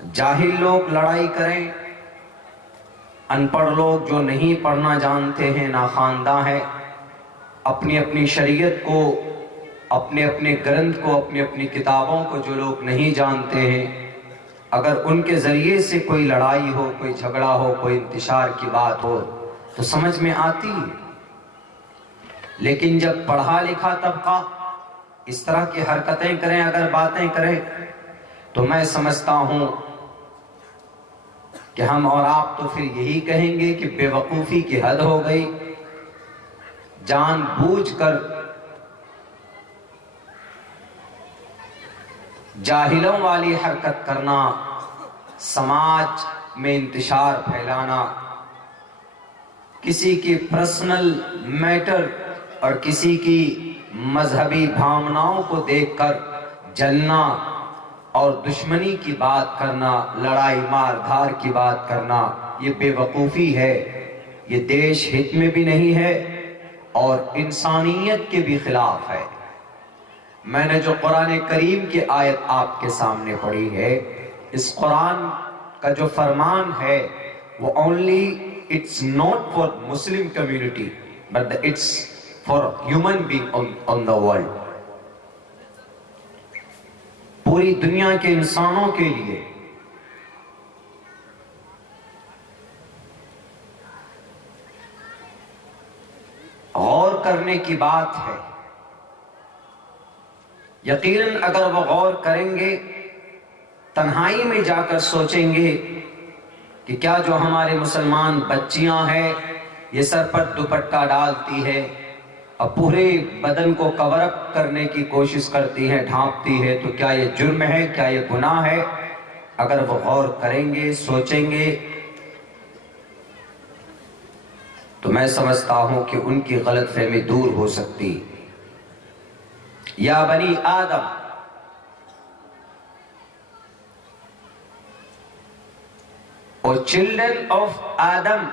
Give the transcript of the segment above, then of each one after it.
جاہل لوگ لڑائی کریں، ان پڑھ لوگ جو نہیں پڑھنا جانتے ہیں، ناخواندہ ہیں، اپنی اپنی شریعت کو، اپنے اپنے گرنتھ کو، اپنی اپنی کتابوں کو جو لوگ نہیں جانتے ہیں، اگر ان کے ذریعے سے کوئی لڑائی ہو، کوئی جھگڑا ہو، کوئی انتشار کی بات ہو تو سمجھ میں آتی ہے۔ لیکن جب پڑھا لکھا طبقہ اس طرح کی حرکتیں کریں، اگر باتیں کریں، تو میں سمجھتا ہوں کہ ہم اور آپ تو پھر یہی کہیں گے کہ بے وقوفی کی حد ہو گئی، جان بوجھ کر جاہلوں والی حرکت کرنا، سماج میں انتشار پھیلانا، کسی کی پرسنل میٹر اور کسی کی مذہبی بھاوناؤں کو دیکھ کر جلنا اور دشمنی کی بات کرنا، لڑائی مار دھار کی بات کرنا، یہ بے وقوفی ہے، یہ دیش ہت میں بھی نہیں ہے اور انسانیت کے بھی خلاف ہے۔ میں نے جو قرآن کریم کی آیت آپ کے سامنے پڑھی ہے، اس قرآن کا جو فرمان ہے وہ only it's not for Muslim community but it's for human being on the world، پوری دنیا کے انسانوں کے لیے۔ غور کرنے کی بات ہے، یقیناً اگر وہ غور کریں گے، تنہائی میں جا کر سوچیں گے کہ کیا جو ہمارے مسلمان بچیاں ہیں یہ سر پر دوپٹہ ڈالتی ہے اور پورے بدن کو کور اپ کرنے کی کوشش کرتی ہے، ڈھانپتی ہے، تو کیا یہ جرم ہے، کیا یہ گناہ ہے؟ اگر وہ غور کریں گے، سوچیں گے، تو میں سمجھتا ہوں کہ ان کی غلط فہمی دور ہو سکتی۔ یا بنی آدم، او چلڈرن آف آدم،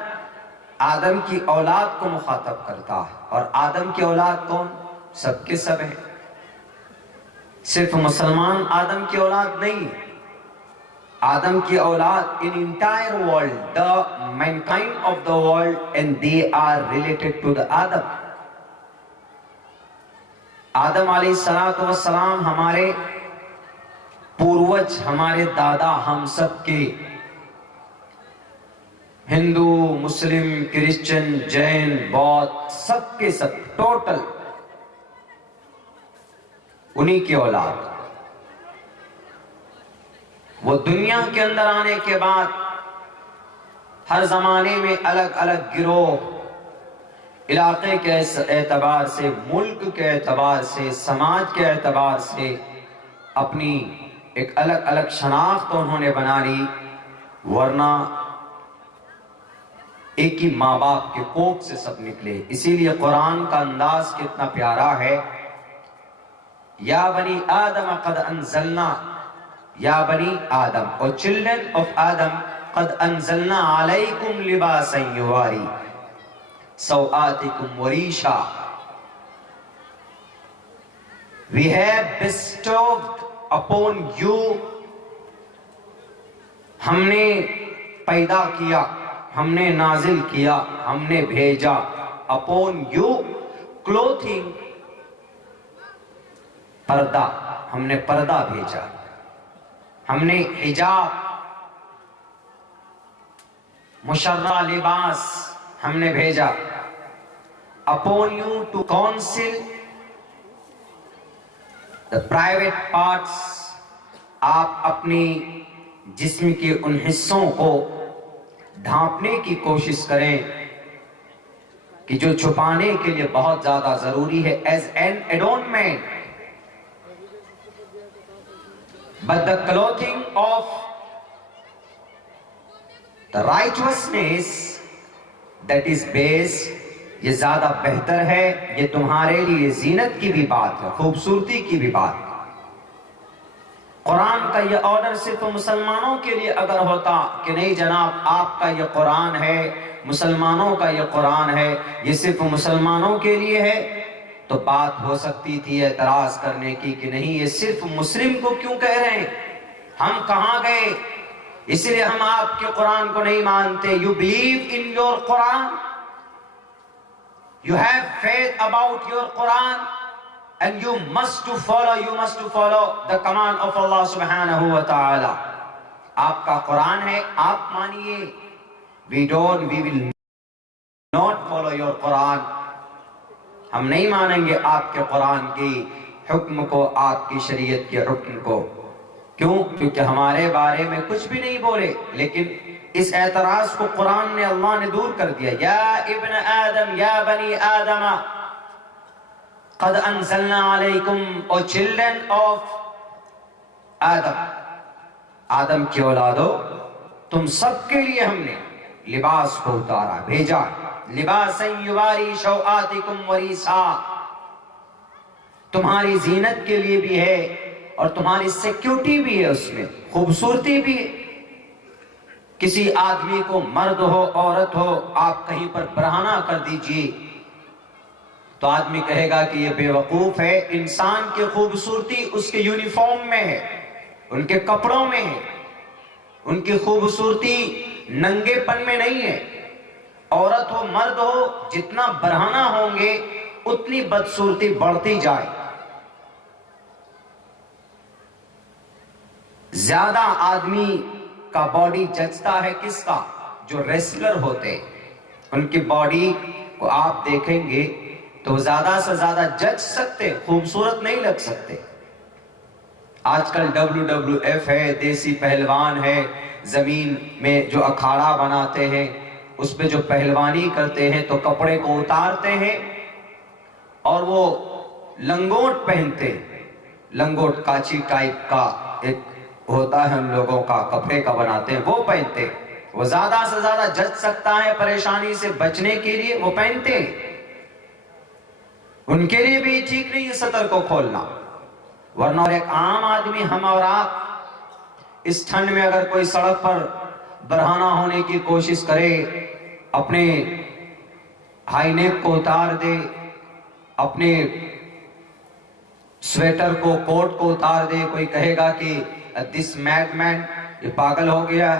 آدم کی اولاد کو مخاطب کرتا ہے، اور آدم کی اولاد کون؟ سب کے سب ہیں، صرف مسلمان آدم کی اولاد نہیں، آدم کی اولاد in entire world, the mankind of the world, and they are related to the Adam۔ آدم علیہ السلام ہمارے پوروج، ہمارے دادا، ہم سب کے، ہندو، مسلم، کرسچن، جین، بودھ، سب کے سب ٹوٹل انہی کی اولاد۔ وہ دنیا کے اندر آنے کے بعد ہر زمانے میں الگ الگ گروہ، علاقے کے اعتبار سے، ملک کے اعتبار سے، سماج کے اعتبار سے اپنی ایک الگ الگ شناخت انہوں نے بنا لی، ورنہ ایک ہی ماں باپ کے کوکھ سے سب نکلے۔ اسی لیے قرآن کا انداز کتنا پیارا ہے، یا بنی آدم قد انزلنا، یا بنی آدم، او چلڈرن آف آدم، قد انزلنا علیکم لباسا یواری سوآتکم وریشا، we have bestowed upon you، ہم نے پیدا کیا، ہم نے نازل کیا، ہم نے بھیجا، upon you clothing، پردہ، ہم نے پردہ بھیجا، ہم نے حجاب، مشرع لباس ہم نے بھیجا، upon you to conceal the private parts، آپ اپنی جسم کے ان حصوں کو ڈھانپنے کی کوشش کریں کہ جو چھپانے کے لیے بہت زیادہ ضروری ہے، as an adornment، but the clothing of the righteousness that is base، یہ زیادہ بہتر ہے، یہ تمہارے لیے زینت کی بھی بات ہے، خوبصورتی کی بھی بات ہے۔ قرآن کا یہ آرڈر صرف مسلمانوں کے لیے اگر ہوتا کہ نہیں جناب آپ کا یہ قرآن ہے، مسلمانوں کا یہ قرآن ہے، یہ صرف مسلمانوں کے لیے ہے، تو بات ہو سکتی تھی اعتراض کرنے کی کہ نہیں یہ صرف مسلم کو کیوں کہہ رہے ہیں، ہم کہاں گئے اس لیے ہم آپ کے قرآن کو نہیں مانتے. You believe in your Quran, you have faith about your Quran, and you must to follow the command of Allah subhanahu wa ta'ala. آپ کا قرآن ہے, آپ مانیے. We will not follow your Quran. ہم نہیں مانیں گے آپ کے قرآن کی حکم کو, آپ کی شریعت کے حکم کو. کیوں؟ کیونکہ ہمارے بارے میں کچھ بھی نہیں بولے. لیکن اس اعتراض کو قرآن نے, اللہ نے دور کر دیا. یا ابن آدم, یا بنی آدم, قد انزلنا علیکم, او چلڈرن آف آدم, آدم کی اولادو, تم سب کے لیے ہم نے لباس کو اتارا, بھیجا. لباسا یواری سوآتکم وریسا, تمہاری زینت کے لیے بھی ہے اور تمہاری سیکیورٹی بھی ہے, اس میں خوبصورتی بھی ہے. کسی آدمی کو, مرد ہو عورت ہو, آپ کہیں پر برہنہ کر دیجئے تو آدمی کہے گا کہ یہ بے وقوف ہے. انسان کی خوبصورتی اس کے یونیفارم میں ہے, ان کے کپڑوں میں ہے. ان کی خوبصورتی ننگے پن میں نہیں ہے. عورت ہو مرد ہو, جتنا برہنہ ہوں گے اتنی بدصورتی بڑھتی جائے. زیادہ آدمی کا باڈی جچتا ہے کس کا؟ جو ریسلر ہوتے, ان کی باڈی کو آپ دیکھیں گے تو زیادہ سے زیادہ جچ سکتے, خوبصورت نہیں لگ سکتے. آج کل WWF ہے, دیسی پہلوان ہے, زمین میں جو اکھاڑا بناتے ہیں اس پہ جو پہلوانی کرتے ہیں تو کپڑے کو اتارتے ہیں اور وہ لنگوٹ پہنتے. لنگوٹ کاچی ٹائپ کا ایک ہوتا ہے ہم لوگوں کا, کپڑے کا بناتے ہیں, وہ پہنتے. وہ زیادہ سے زیادہ جچ سکتا ہے, پریشانی سے بچنے کے لیے وہ پہنتے. ان کے لیے بھی ٹھیک نہیں ہے سطر کو کھولنا. ورنہ ایک عام آدمی, ہم اور آپ, اس ٹھنڈ میں اگر کوئی سڑک پر برہنہ ہونے کی کوشش کرے, اپنے ہائی نیک کو اتار دے, اپنے سویٹر کو, کوٹ کو اتار دے, کوئی کہے گا کہ دس میڈ مین, یہ پاگل ہو گیا.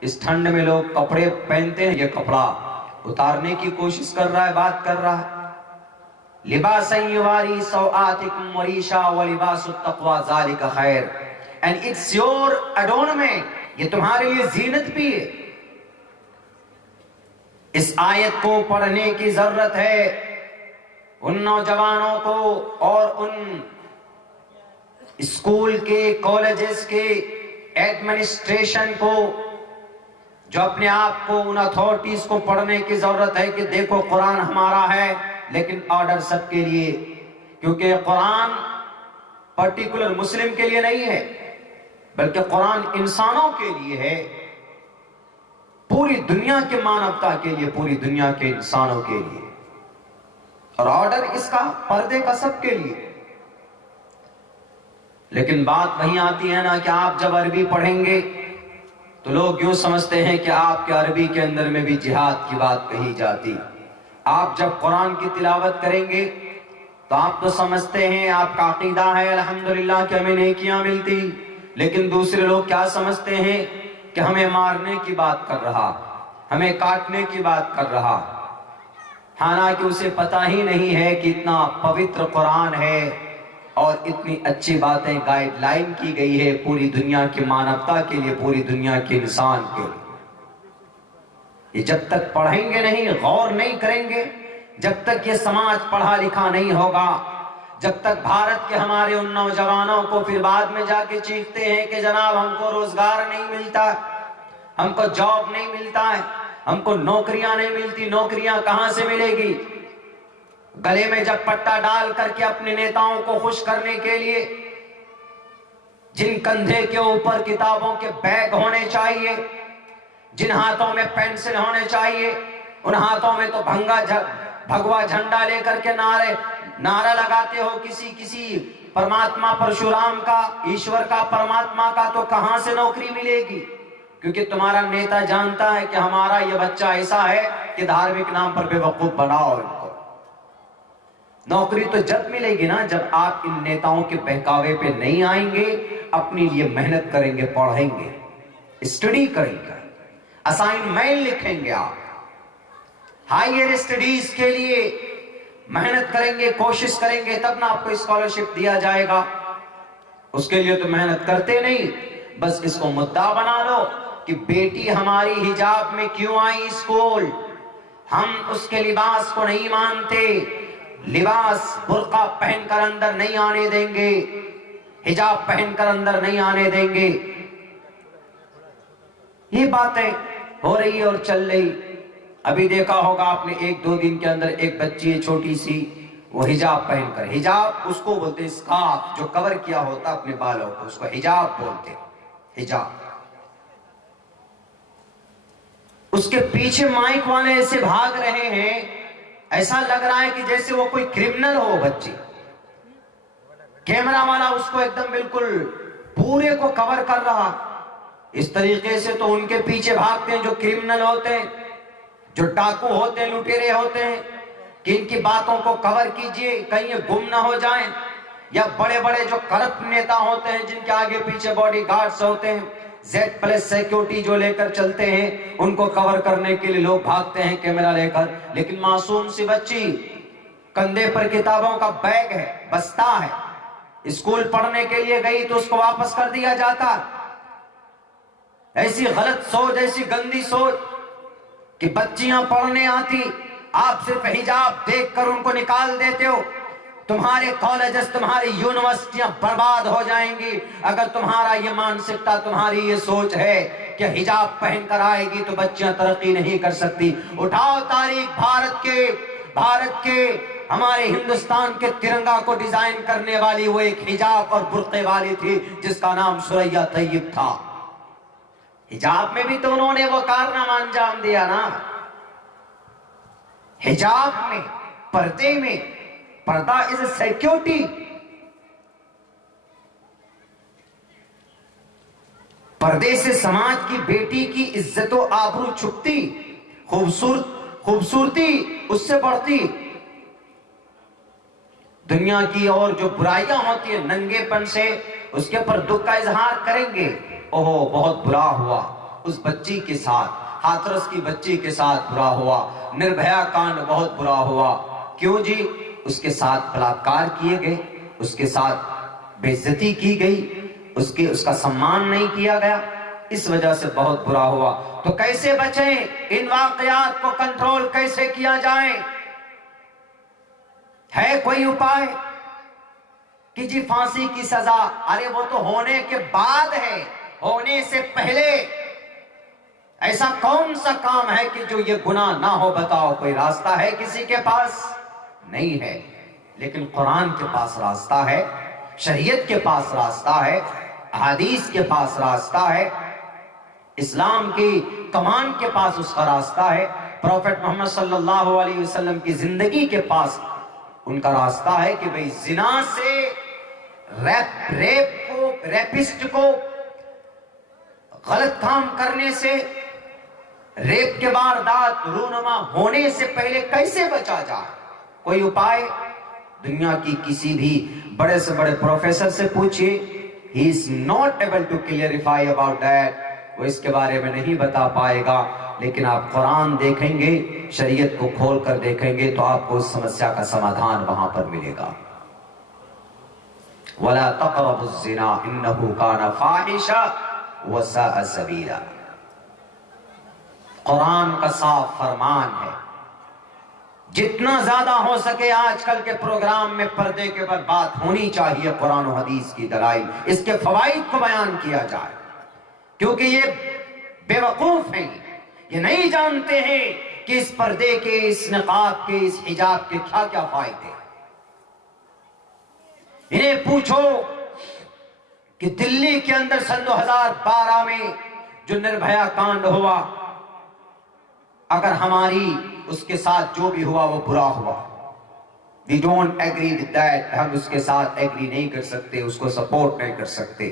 اس ٹھنڈ میں لوگ کپڑے پہنتے ہیں, یہ کپڑا اتارنے کی کوشش کر رہا ہے, بات کر رہا ہے. لباسا یواری سوآتکم وریشا ولباس التقوی ذالک خیر, and it's your adornment, یہ تمہارے لیے زینت بھی ہے. اس آیت کو پڑھنے کی ضرورت ہے ان نوجوانوں کو اور ان اسکول کے, کالجز کے ایڈمنسٹریشن کو, جو اپنے آپ کو, ان اتھارٹیز کو پڑھنے کی ضرورت ہے کہ دیکھو قرآن ہمارا ہے لیکن آرڈر سب کے لیے. کیونکہ قرآن پرٹیکولر مسلم کے لیے نہیں ہے, بلکہ قرآن انسانوں کے لیے ہے, پوری دنیا کے مانوتا کے لیے, پوری دنیا کے انسانوں کے لیے. اور آرڈر اس کا, پردے کا, سب کے لیے. لیکن بات وہیں آتی ہے نا کہ آپ جب عربی پڑھیں گے تو لوگ یوں سمجھتے ہیں کہ آپ کے عربی کے اندر میں بھی جہاد کی بات کہی جاتی. آپ جب قرآن کی تلاوت کریں گے تو آپ تو سمجھتے ہیں, آپ کا عقیدہ ہے الحمدللہ کہ ہمیں نیکیاں ملتی, لیکن دوسرے لوگ کیا سمجھتے ہیں کہ ہمیں مارنے کی بات کر رہا, ہمیں کاٹنے کی بات کر رہا. حالانکہ اسے پتہ ہی نہیں ہے کہ اتنا پوتر قرآن ہے اور اتنی اچھی باتیں گائیڈ لائن کی گئی ہے پوری دنیا کی مانوتا کے لیے, پوری دنیا کے انسان کے لیے. یہ جب تک پڑھیں گے نہیں, غور نہیں کریں گے, جب تک یہ سماج پڑھا لکھا نہیں ہوگا, جب تک بھارت کے ہمارے ان نوجوانوں کو پھر بعد میں جا کے چیختے ہیں کہ جناب ہم کو روزگار نہیں ملتا, ہم کو جاب نہیں ملتا ہے, ہم کو نوکریاں نہیں ملتی. نوکریاں کہاں سے ملے گی؟ گلے میں جب پٹا ڈال کر کے اپنے نیتاؤں کو خوش کرنے کے لیے, جن کندھے کے اوپر کتابوں کے بیگ ہونے چاہیے, جن ہاتھوں میں پینسل ہونے چاہیے, ان ہاتھوں میں تو بھگوا جھنڈا لے کر کے نعرہ لگاتے ہو کسی پرماتما پرشورام کا, ایشور کا, پرماتما کا, تو کہاں سے نوکری ملے گی؟ کیونکہ تمہارا نیتا جانتا ہے کہ ہمارا یہ بچہ ایسا ہے کہ دھارمک نام پر بے وقوف بناؤ ان کو. نوکری تو جب ملے گی نا جب آپ ان نیتاؤں کے بہکاوے پہ نہیں آئیں گے, اپنی لیے محنت کریں گے, پڑھیں گے. اسٹڈی کریں گے, اسائنمنٹ لکھیں گے, آپ ہائر اسٹڈیز کے لیے محنت کریں گے, کوشش کریں گے, تب نہ آپ کو اسکالرشپ دیا جائے گا. اس کے لیے تو محنت کرتے نہیں, بس اس کو مدعا بنا لو کہ بیٹی ہماری حجاب میں کیوں آئی اسکول, ہم اس کے لباس کو نہیں مانتے, لباس برقع پہن کر اندر نہیں آنے دیں گے, حجاب پہن کر اندر نہیں آنے دیں گے. یہ باتیں ہو رہی اور چل رہی. ابھی دیکھا ہوگا آپ نے, ایک دو دن کے اندر ایک بچی ہے چھوٹی سی, وہ حجاب پہن کر, حجاب اس کو بولتے ہیں اسکارف, جو کور کیا ہوتا اپنے بالوں کو, اس کو حجاب بولتے ہیں, حجاب. اس کے پیچھے مائک والے ایسے بھاگ رہے ہیں, ایسا لگ رہا ہے کہ جیسے وہ کوئی کرمنل ہو بچی. کیمرہ والا اس کو ایک دم بالکل پورے کو کور کر رہا. اس طریقے سے تو ان کے پیچھے بھاگتے ہیں جو کرمنل ہوتے ہیں, جو ڈاکو ہوتے ہیں, لٹیرے ہوتے ہیں, کہ ان کی باتوں کو کور کیجئے کہیں یہ گم نہ ہو جائیں. یا بڑے بڑے جو کرپٹ نیتا ہوتے ہیں, جن کے آگے پیچھے باڈی گارڈز ہوتے ہیں, Z+ سیکیورٹی جو لے کر چلتے ہیں, ان کو کور کرنے کے لیے لوگ بھاگتے ہیں کیمرہ لے کر. لیکن معصوم سی بچی, کندھے پر کتابوں کا بیگ ہے, بستہ ہے, اسکول پڑھنے کے لیے گئی تو اس کو واپس کر دیا جاتا. ایسی غلط سوچ, ایسی گندی سوچ کہ بچیاں پڑھنے آتی, آپ صرف حجاب دیکھ کر ان کو نکال دیتے ہو. تمہارے کالجز, تمہاری یونیورسٹیاں برباد ہو جائیں گی اگر تمہارا یہ مانسکتا, تمہاری یہ سوچ ہے کہ حجاب پہن کر آئے گی تو بچیاں ترقی نہیں کر سکتی. اٹھاؤ تاریخ بھارت کے ہمارے ہندوستان کے ترنگا کو ڈیزائن کرنے والی وہ ایک حجاب اور برقعے والی تھی, جس کا نام ثریا طیب تھا. حجاب میں بھی تو انہوں نے وہ کارنامہ انجام دیا نا. حجاب میں, پردے میں, پردہ از اے سیکیورٹی. پردے سے سماج کی بیٹی کی عزت و آبرو چھپتی, خوبصورتی اس سے بڑھتی. دنیا کی اور جو برائیاں ہوتی ہیں ننگے پن سے, اس کے پر دکھ کا اظہار کریں گے. اوہ بہت برا ہوا اس بچی کے ساتھ, ہاتھرس کی بچی کے ساتھ برا ہوا, نربھیا کانڈ بہت برا ہوا. کیوں جی؟ اس کے ساتھ بلاکار کیے گئے, اس کے ساتھ بے عزتی کی گئی, اس کا سمان نہیں کیا گیا, اس وجہ سے بہت برا ہوا. تو کیسے بچیں, ان واقعات کو کنٹرول کیسے کیا جائے؟ ہے کوئی اپائے کہ جی پھانسی کی سزا؟ ارے وہ تو ہونے کے بعد ہے, ہونے سے پہلے ایسا کون سا کام ہے کہ جو یہ گناہ نہ ہو؟ بتاؤ, کوئی راستہ ہے کسی کے پاس؟ نہیں ہے. لیکن قرآن کے پاس راستہ ہے, شریعت کے پاس راستہ ہے, احادیث کے پاس راستہ ہے, اسلام کی کمان کے پاس اس کا راستہ ہے, پروفیٹ محمد صلی اللہ علیہ وسلم کی زندگی کے پاس ان کا راستہ ہے کہ بھئی زنا سے, ریپسٹ کو, غلط کام کرنے سے, ریپ کے واردات رونما ہونے سے پہلے کیسے بچا جائے؟ کوئی اپائے؟ دنیا کی کسی بھی بڑے سے بڑے پروفیسر سے پوچھئے, he is not able to clarify about that. وہ اس کے بارے میں نہیں بتا پائے گا. لیکن آپ قرآن دیکھیں گے, شریعت کو کھول کر دیکھیں گے تو آپ کو اس سمسیا کا سمادھان وہاں پر ملے گا. وَلَا تَقْرَبُوا الزِّنَا إِنَّهُ كَانَ فَاحِشًا وَسَاءَ سَبِيلًا. قرآن کا صاف فرمان ہے. جتنا زیادہ ہو سکے آج کل کے پروگرام میں پردے کے پر بات ہونی چاہیے, قرآن و حدیث کی دلائل, اس کے فوائد کو بیان کیا جائے, کیونکہ یہ بے وقوف ہیں, یہ نہیں جانتے ہیں کہ اس پردے کے, اس نقاب کے, اس حجاب کے کیا کیا فائدے. انہیں پوچھو کہ دلی کے اندر سن 2012 میں جو نربھیا کانڈ ہوا, اگر ہماری اس کے ساتھ جو بھی ہوا وہ برا ہوا, we don't agree with that, ہم اس کے ساتھ ایگری نہیں کر سکتے, اس کو سپورٹ نہیں کر سکتے.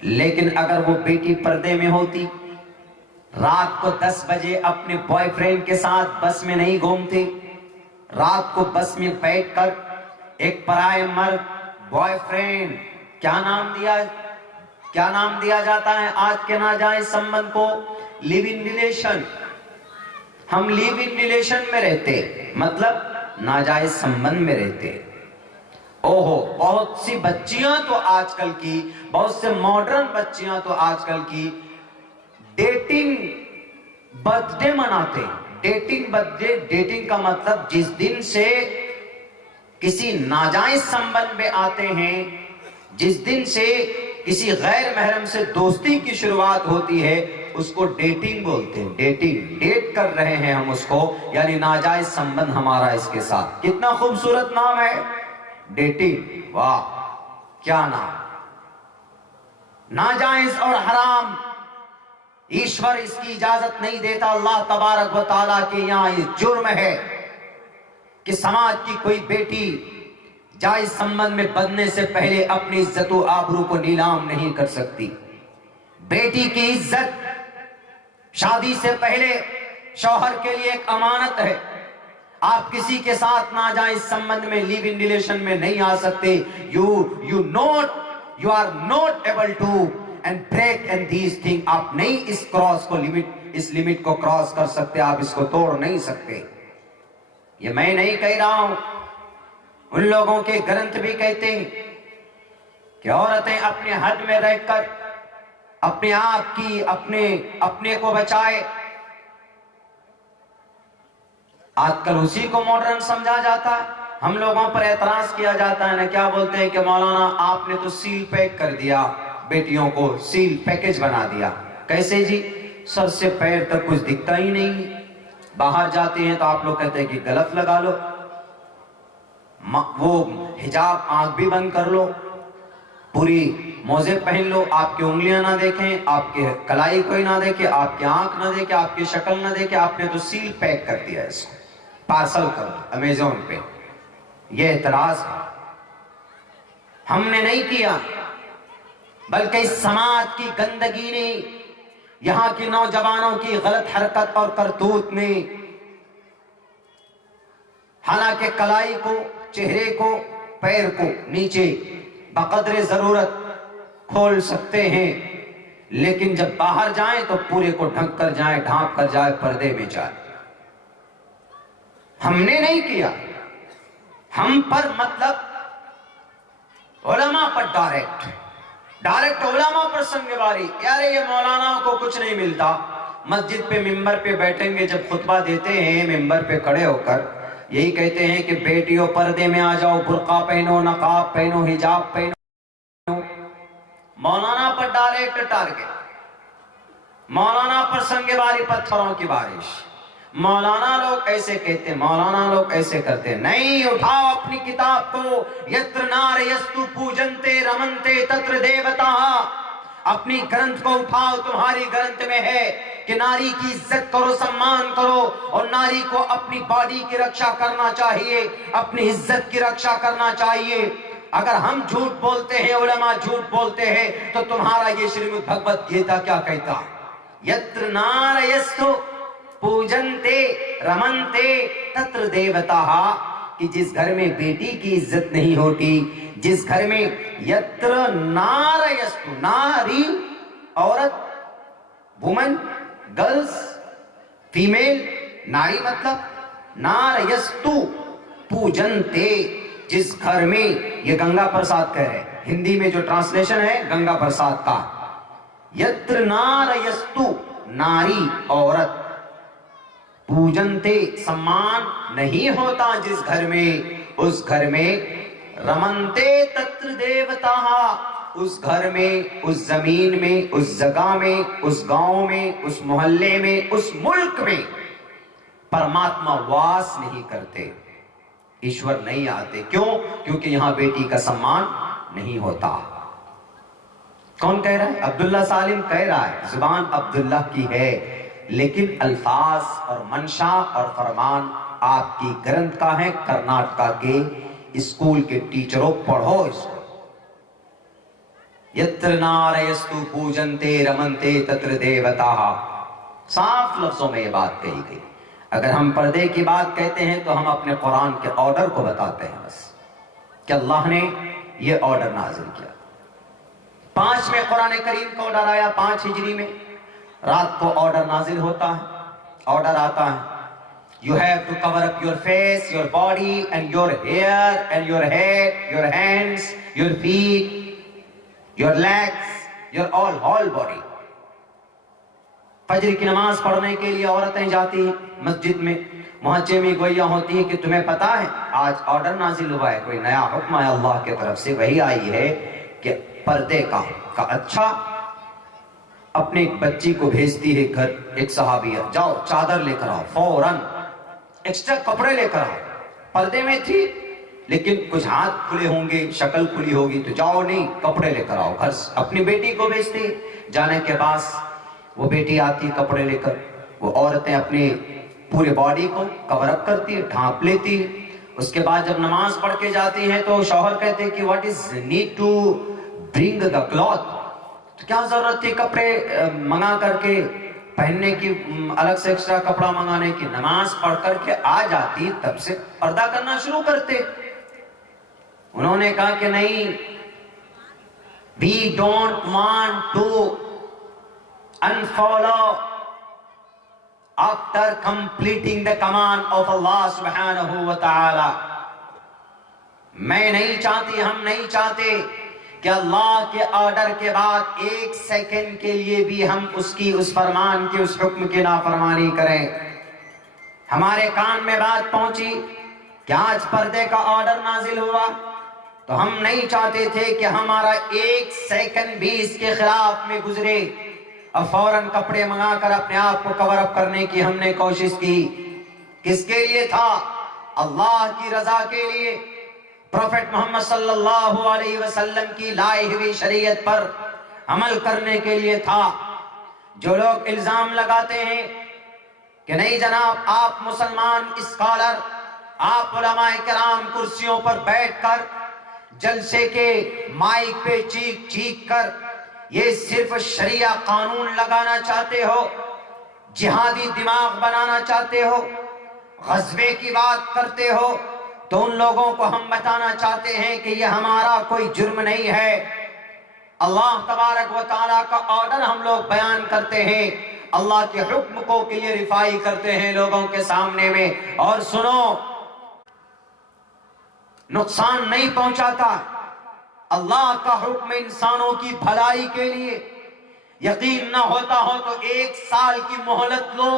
لیکن اگر وہ بیٹی پردے میں ہوتی, رات کو 10 بجے اپنے بوائے فرینڈ کے ساتھ بس میں نہیں گھومتے, رات کو بس میں بیٹھ کر ایک پرائے مرد, بوائے فرینڈ, کیا نام دیا, کیا نام دیا جاتا ہے آج کے ناجائز سمبند کو؟ لیو ان ریلیشن. ہم لیو ان ریلیشن میں رہتے، مطلب ناجائز سمبند میں رہتے. اوہو، بہت سی بچیاں تو آج کل کی، بہت سے ماڈرن بچیاں تو آج کل کی ڈیٹنگ برتھ ڈے مناتے. ڈیٹنگ برتھ ڈے، ڈیٹنگ کا مطلب جس دن سے کسی ناجائز سمبند میں آتے ہیں، جس دن سے کسی غیر محرم سے دوستی کی شروعات ہوتی ہے، اس کو ڈیٹنگ بولتے ہیں. ڈیٹنگ، ڈیٹ کر رہے ہیں ہم اس کو، یعنی ناجائز سمبند ہمارا اس کے ساتھ. کتنا خوبصورت نام ہے ڈیٹنگ. واہ کیا نام. ناجائز اور حرام، ایشور اس کی اجازت نہیں دیتا. اللہ تبارک و تعالیٰ کے یہاں یہ جرم ہے کہ سماج کی کوئی بیٹی جائز سمبند میں بندھنے سے پہلے اپنی عزت و آبرو کو نیلام نہیں کر سکتی. بیٹی کی عزت شادی سے پہلے شوہر کے لیے ایک امانت ہے. آپ کسی کے ساتھ ناجائز سمبند میں، لیو ان ریلیشن میں نہیں آ سکتے. you are not able to and break and these things. آپ نہیں اس کراس کو اس لیمٹ کو کراس کر سکتے، آپ اس کو توڑ نہیں سکتے. یہ میں نہیں کہہ رہا ہوں، ان لوگوں کے گرنتھ بھی کہتے ہیں کہ عورتیں اپنے حد میں رہ کر اپنے آپ کی اپنے کو بچائے. آج کل اسی کو ماڈرن سمجھا جاتا ہے. ہم لوگوں پر اعتراض کیا جاتا ہے نا، کیا بولتے ہیں کہ مولانا آپ نے تو سیل پیک کر دیا، بیٹیوں کو سیل پیکج بنا دیا. کیسے جی؟ سر سے پیر تک کچھ دکھتا ہی نہیں. باہر جاتے ہیں تو آپ لوگ کہتے ہیں کہ گلف لگا لو، وہ حجاب آنکھ بھی بند کر لو، پوری موزے پہن لو، آپ کی انگلیاں نہ دیکھیں، آپ کے کلائی کوئی نہ دیکھے، آپ کی آنکھ نہ دیکھے، آپ کی شکل نہ دیکھے. آپ نے تو سیل پیک کر دیا، اس کو پارسل کر دو امیزون پہ. یہ اعتراض ہے. ہم نے نہیں کیا، بلکہ اس سماج کی گندگی نے، یہاں کی نوجوانوں کی غلط حرکت اور کرتوت نے، حالانکہ کلائی کو، چہرے کو، پیر کو نیچے بقدر ضرورت کھول سکتے ہیں، لیکن جب باہر جائیں تو پورے کو ڈھک کر جائیں، ڈھانپ کر جائیں، پردے میں جائیں. ہم نے نہیں کیا. ہم پر مطلب علماء پر ڈائریکٹ علماء پر سنگ باری. یار یہ مولانا کو کچھ نہیں ملتا. مسجد پہ ممبر پہ بیٹھیں گے، جب خطبہ دیتے ہیں ممبر پہ کھڑے ہو کر یہی کہتے ہیں کہ بیٹیوں پردے میں آ جاؤ، برقع پہنو، نقاب پہنو، حجاب پہنو. مولانا پر ڈائریکٹ ٹارگٹ، مولانا پر سنگ باری، پتھروں کی بارش. مولانا لوگ ایسے کہتے، مولانا لوگ ایسے کرتے. نہیں، اٹھاؤ اپنی کتاب کو. یتر نار یستو پوجنتے رمنتے تتر دیوتا. اپنی گرنتھ کو اٹھاؤ. تمہاری گرنتھ میں ہے کہ ناری کی عزت کرو، سمان کرو، اور ناری کو اپنی باڈی کی رکشا کرنا چاہیے، اپنی عزت کی رکشا کرنا چاہیے. اگر ہم جھوٹ بولتے ہیں، علماء جھوٹ بولتے ہیں، تو تمہارا یہ شریمد بھگوت گیتا کیا کہتا؟ یتر نار یستو پوجنتے رمنتے تتر دیوتا. کہ جس گھر میں بیٹی کی عزت نہیں ہوتی، جس گھر میں یتر نار یستو، ناری عورت، وومن، گرلز، فیمیل، ناری مطلب نار یستو پوجنتے. جس گھر میں، یہ گنگا پرساد کہہ رہے ہیں، ہندی میں جو ٹرانسلیشن ہے گنگا پرساد کا. یتر نار یستو، ناری عورت، پوجنتے سمان نہیں ہوتا جس گھر میں، اس گھر میں رمنتے تتر دیوتا. اس گھر میں، اس زمین میں، اس جگہ میں، اس گاؤں میں، اس محلے میں، اس ملک میں پرماتما واس نہیں کرتے، ایشور نہیں آتے. کیوں؟ کیونکہ یہاں بیٹی کا سمان نہیں ہوتا. کون کہہ رہا ہے؟ عبداللہ سالم کہہ رہا ہے. زبان عبداللہ کی ہے، لیکن الفاظ اور منشا اور فرمان آپ کی گرنتھ کا ہے. کرناٹکا کے اسکول کے ٹیچروں، پڑھو اس کو. یتر نار یستو پوجنتے رمنتے تتر دیوتا. صاف لفظوں میں یہ بات کہی گئی. اگر ہم پردے کی بات کہتے ہیں تو ہم اپنے قرآن کے آرڈر کو بتاتے ہیں بس، کہ اللہ نے یہ آرڈر نازل کیا. 5 میں قرآن کریم کو آرڈر آیا، 5 ہجری میں رات کو آرڈر نازل ہوتا ہے، آرڈر آتا ہے You have to cover up your face, your body and your hair and your head, your hands, your feet, your legs, your whole body. فجر کی نماز پڑھنے کے لیے عورتیں جاتی ہیں مسجد میں، محچے میں گویاں ہوتی ہیں کہ تمہیں پتا ہے آج آرڈر نازل ہوا ہے، کوئی نیا حکم ہے اللہ کی طرف سے، وہی آئی ہے کہ پردے کا اچھا اپنے ایک بچی کو بھیجتی ہے گھر، ایک صحابیہ، جاؤ چادر لے کر آؤ، فوراً ایکسٹرا کپڑے لے کر آؤ، پردے میں تھی لیکن کچھ ہاتھ کھلے ہوں گے، شکل کھلی ہوگی، تو جاؤ نہیں کپڑے لے کر آؤ گھر سے، اپنی بیٹی کو بھیجتی، جانے کے بعد وہ بیٹی آتی کپڑے لے کر، وہ عورتیں اپنی پورے باڈی کو کور اپ کرتی ہے، ڈھانپ لیتی ہے، اس کے بعد جب نماز پڑھ کے جاتی ہیں تو شوہر کہتے ہیں کہ what is need to bring the cloth، کیا ضرورت تھی کپڑے منگا کر کے پہننے کی، الگ سے ایکسٹرا کپڑا منگانے کی، نماز پڑھ کر کے آ جاتی تب سے پردہ کرنا شروع کرتے۔ انہوں نے کہا کہ نہیں، we don't want to unfollow after completing the command of Allah subhanahu wa ta'ala۔ میں نہیں چاہتی، ہم نہیں چاہتے کہ اللہ کے آرڈر کے بعد 1 سیکنڈ کے لیے بھی ہم اس فرمان کی، اس حکم کی نافرمانی کریں۔ ہمارے کان میں بات پہنچی کہ آج پردے کا آرڈر نازل ہوا، تو ہم نہیں چاہتے تھے کہ ہمارا 1 سیکنڈ بھی اس کے خلاف میں گزرے، اب فوراً کپڑے منگا کر اپنے آپ کو کور اپ کرنے کی ہم نے کوشش کی۔ کس کے لیے تھا؟ اللہ کی رضا کے لیے، پروفیٹ محمد صلی اللہ علیہ وسلم کی لائی ہوئی شریعت پر عمل کرنے کے لیے تھا۔ جو لوگ الزام لگاتے ہیں کہ نہیں جناب آپ مسلمان اسکالر، آپ علماء کرام کرسیوں پر بیٹھ کر جلسے کے مائک پہ چیخ چیخ کر یہ صرف شریعہ قانون لگانا چاہتے ہو، جہادی دماغ بنانا چاہتے ہو، غزوے کی بات کرتے ہو، تو ان لوگوں کو ہم بتانا چاہتے ہیں کہ یہ ہمارا کوئی جرم نہیں ہے۔ اللہ تبارک و تعالیٰ کا آرڈر ہم لوگ بیان کرتے ہیں، اللہ کے حکم کو کلیریفائی کرتے ہیں لوگوں کے سامنے میں، اور سنو نقصان نہیں پہنچاتا، اللہ کا حکم انسانوں کی بھلائی کے لیے، یقین نہ ہوتا ہو تو 1 سال کی مہلت لو۔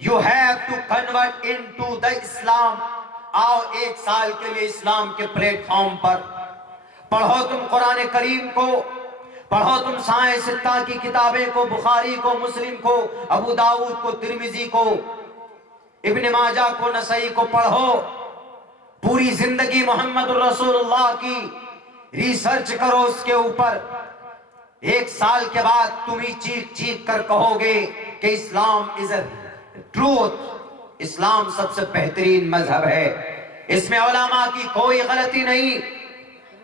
You have to convert into the Islam۔ آؤ 1 سال کے لیے اسلام کے پلیٹ فارم پر پڑھو، تم قرآن کریم کو پڑھو، تم سائیں ستہ کی کتابیں کو، بخاری کو، مسلم کو، ابو داؤد کو، ترمذی کو، ابن ماجہ کو، نسائی کو پڑھو، پوری زندگی محمد الرسول اللہ کی ریسرچ کرو اس کے اوپر۔ 1 سال کے بعد تم ہی چیخ چیخ کر کہو گے کہ اسلام از اے ٹروتھ، اسلام سب سے بہترین مذہب ہے، اس میں علماء کی کوئی غلطی نہیں۔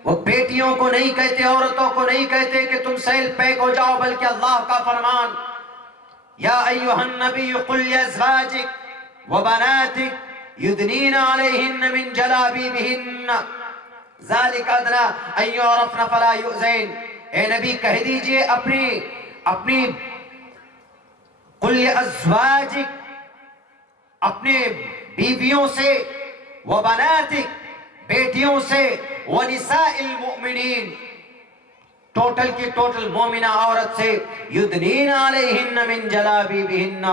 وہ بیٹیوں کو نہیں کہتے، عورتوں کو نہیں کہتے کہ تم سیل پیک ہو جاؤ، بلکہ اللہ کا فرمان یا ایھا النبی قل لازواجک وبناتک یدنین علیہن من جلابیبہن ذالک ادنی ان یعرفن فلا یؤذین۔ اے نبی کہہ دیجئے اپنی قل لازواجک، اپنے بیویوں سے، وبناتک بیٹیوں سے، ونساء المؤمنین ٹوٹل کی ٹوٹل مومنہ عورت سے، یدنین علیہن من جلابیبہن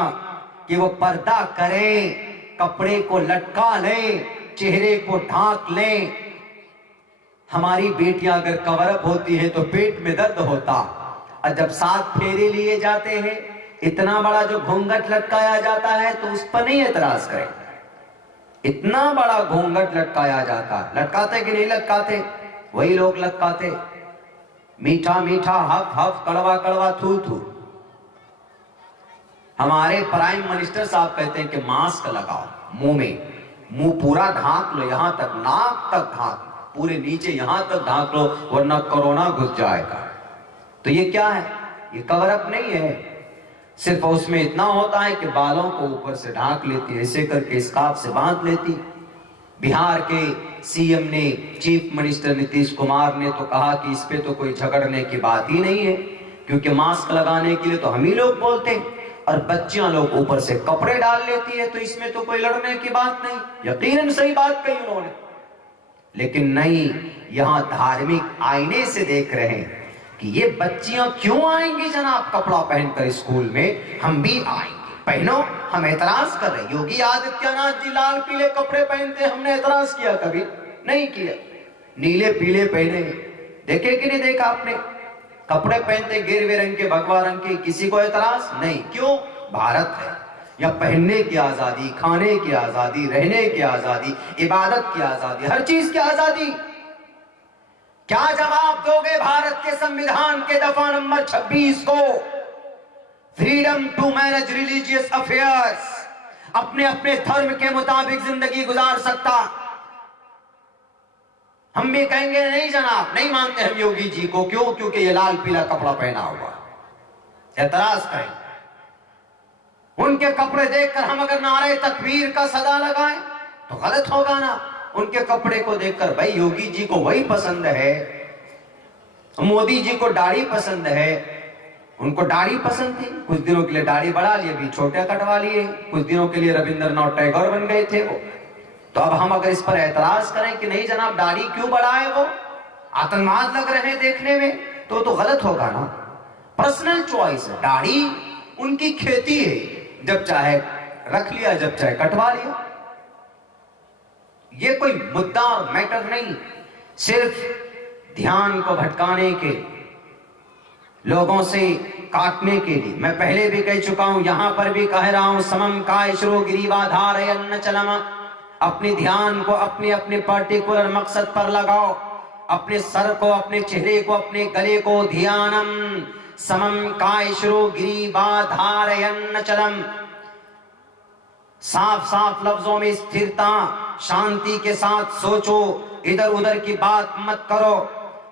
کہ وہ پردہ کریں، کپڑے کو لٹکا لیں، چہرے کو ڈھانک لیں۔ ہماری بیٹیاں اگر کور اپ ہوتی ہیں تو پیٹ میں درد ہوتا، اور جب 7 پھیرے لیے جاتے ہیں اتنا بڑا جو گھونگھٹ لٹکایا جاتا ہے تو اس پر نہیں اعتراض کریں، اتنا بڑا گھونگھٹ لٹکایا جاتا، لٹکاتے کہ نہیں لٹکاتے؟ وہی لوگ لٹکاتے، میٹھا میٹھا، ہف ہف، کڑوا کڑوا، تھو تھو۔ ہمارے پرائم منسٹر صاحب کہتے ہیں کہ ماسک لگاؤ منہ میں، منہ پورا ڈھانک لو، یہاں تک ناک تک ڈھانک، پورے نیچے یہاں تک ڈھانک لو ورنہ کورونا گھس جائے گا۔ تو یہ کیا ہے؟ یہ کور اپ نہیں ہے، صرف اس میں اتنا ہوتا ہے کہ بالوں کو اوپر سے ڈھانک لیتی، ایسے کر کے اسکارف سے باندھ لیتی، بہار کے سی ایم نے، چیف منسٹر نتیش کمار نے تو کہا کہ اس پہ تو کوئی جھگڑنے کی بات ہی نہیں ہے، کیونکہ ماسک لگانے کے لیے تو ہم ہی لوگ بولتے ہیں، اور بچیاں لوگ اوپر سے کپڑے ڈال لیتی ہے، تو اس میں تو کوئی لڑنے کی بات نہیں۔ یقیناً صحیح بات کہی انہوں نے، لیکن نہیں، یہاں دھارمک آئینے سے دیکھ رہے ہیں کہ یہ بچیاں کیوں آئیں گی جناب کپڑا پہن کر اسکول میں، ہم بھی آئیں گے۔ پہنو، ہم اعتراض کر رہے ہیں۔ یوگی آدتیہ ناتھ جی لال پیلے کپڑے پہنتے، ہم نے اعتراض کیا کبھی نہیں کیا، نیلے پیلے پہنے، دیکھے کہ نہیں دیکھا آپ نے؟ کپڑے پہنتے گیروے رنگ کے، بھگوا رنگ کے، کسی کو اعتراض نہیں۔ کیوں؟ بھارت ہے، یا پہننے کی آزادی، کھانے کی آزادی، رہنے کی آزادی، عبادت کی آزادی، ہر چیز کی آزادی۔ کیا جواب دو گے بھارت کے سنویدھان کے دفعہ نمبر 26 کو؟ Freedom to manage religious affairs, اپنے اپنے دھرم کے مطابق زندگی گزار سکتا۔ ہم بھی کہیں گے نہیں جناب، نہیں مانتے ہم یوگی جی کو۔ کیوں؟ کیونکہ یہ لال پیلا کپڑا پہنا ہوا، اعتراض کریں۔ ان کے کپڑے دیکھ کر ہم اگر نعرہ تکبیر کا صدا لگائیں تو غلط ہوگا نا؟ ان کے کپڑے کو دیکھ کر، بھائی یوگی جی کو وہی پسند ہے، مودی جی کو داڑھی پسند ہے، ان کو داڑھی پسند تھی، کچھ دنوں کے لیے داڑھی بڑھا لیے، بھی چھوٹے کٹوا لیے، کچھ دنوں کے لیے ربندر ناتھ ٹیگور بن گئے تھے وہ۔ تو اب ہم اگر اس پر اعتراض کریں کہ نہیں جناب داڑھی کیوں بڑھائے، وہ آتنکواد لگ رہے ہیں دیکھنے میں، تو غلط ہوگا نا؟ پرسنل چوائس ہے، داڑھی ان کی کھیتی ہے، جب چاہے رکھ لیا، جب چاہے کٹوا لیا۔ یہ کوئی مدعا اور میٹر نہیں، صرف دھیان کو بھٹکانے کے، لوگوں سے کاٹنے کے لیے۔ میں پہلے بھی کہہ چکا ہوں، یہاں پر بھی کہہ رہا ہوں، سمم کائشرو گریوا دھارین چلم، اپنے دھیان کو اپنے اپنے پارٹیکولر مقصد پر لگاؤ، اپنے سر کو، اپنے چہرے کو، اپنے گلے کو، دھیانم سمم کائشرو گریوا دھارین چلم، صاف صاف لفظوں میں استھرتا، شانتی کے ساتھ سوچو، ادھر ادھر کی بات مت کرو۔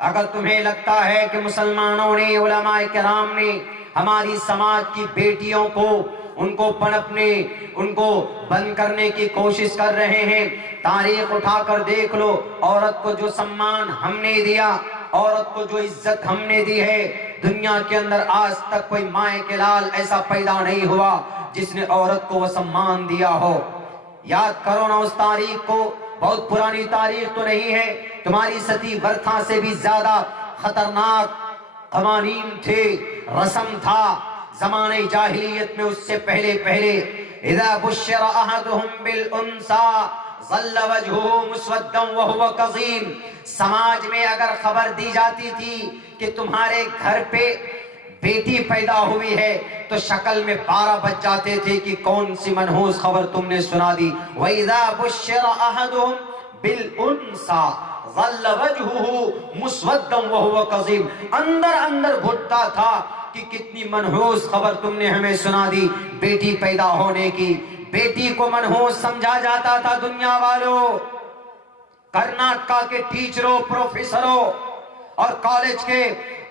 اگر تمہیں لگتا ہے کہ مسلمانوں نے، علماء کرام نے ہماری سماج کی بیٹیوں کو، ان کو پنپنے، ان کو بند کرنے کی کوشش کر رہے ہیں، تاریخ اٹھا کر دیکھ لو، عورت کو جو سمان ہم نے دیا، عورت کو جو عزت ہم نے دی ہے، دنیا کے اندر آج تک کوئی مائیں کے لال ایسا پیدا نہیں ہوا جس نے عورت کو وہ سمان دیا ہو۔ یاد کرو نا اس تاریخ کو، بہت پرانی تاریخ تو نہیں ہے، تمہاری ستی برتھا سے بھی زیادہ خطرناک قوانین تھے، رسم تھا زمانے جاہلیت میں، اس سے پہلے اذا بشر احدهم بالانثى ظل وجهه مسودا وهو كظيم، سماج میں اگر خبر دی جاتی تھی کہ تمہارے گھر پہ بیٹی پیدا ہوئی ہے تو شکل میں 12 بج جاتے تھے کہ کون سی منحوس خبر تم نے سنا دی۔ وَإِذَا بُشِّرَ أَحَدُهُمْ بِالْأُنثَى ظَلَّ وَجْهُهُ مُسْوَدًّا وَهُوَ كَظِيمٌ، اندر گھٹتا تھا کہ کتنی منحوس خبر تم نے ہمیں سنا دی بیٹی پیدا ہونے کی۔ بیٹی کو منحوس سمجھا جاتا تھا دنیا والوں، کرناٹکا کے ٹیچروں، پروفیسروں اور کالج کے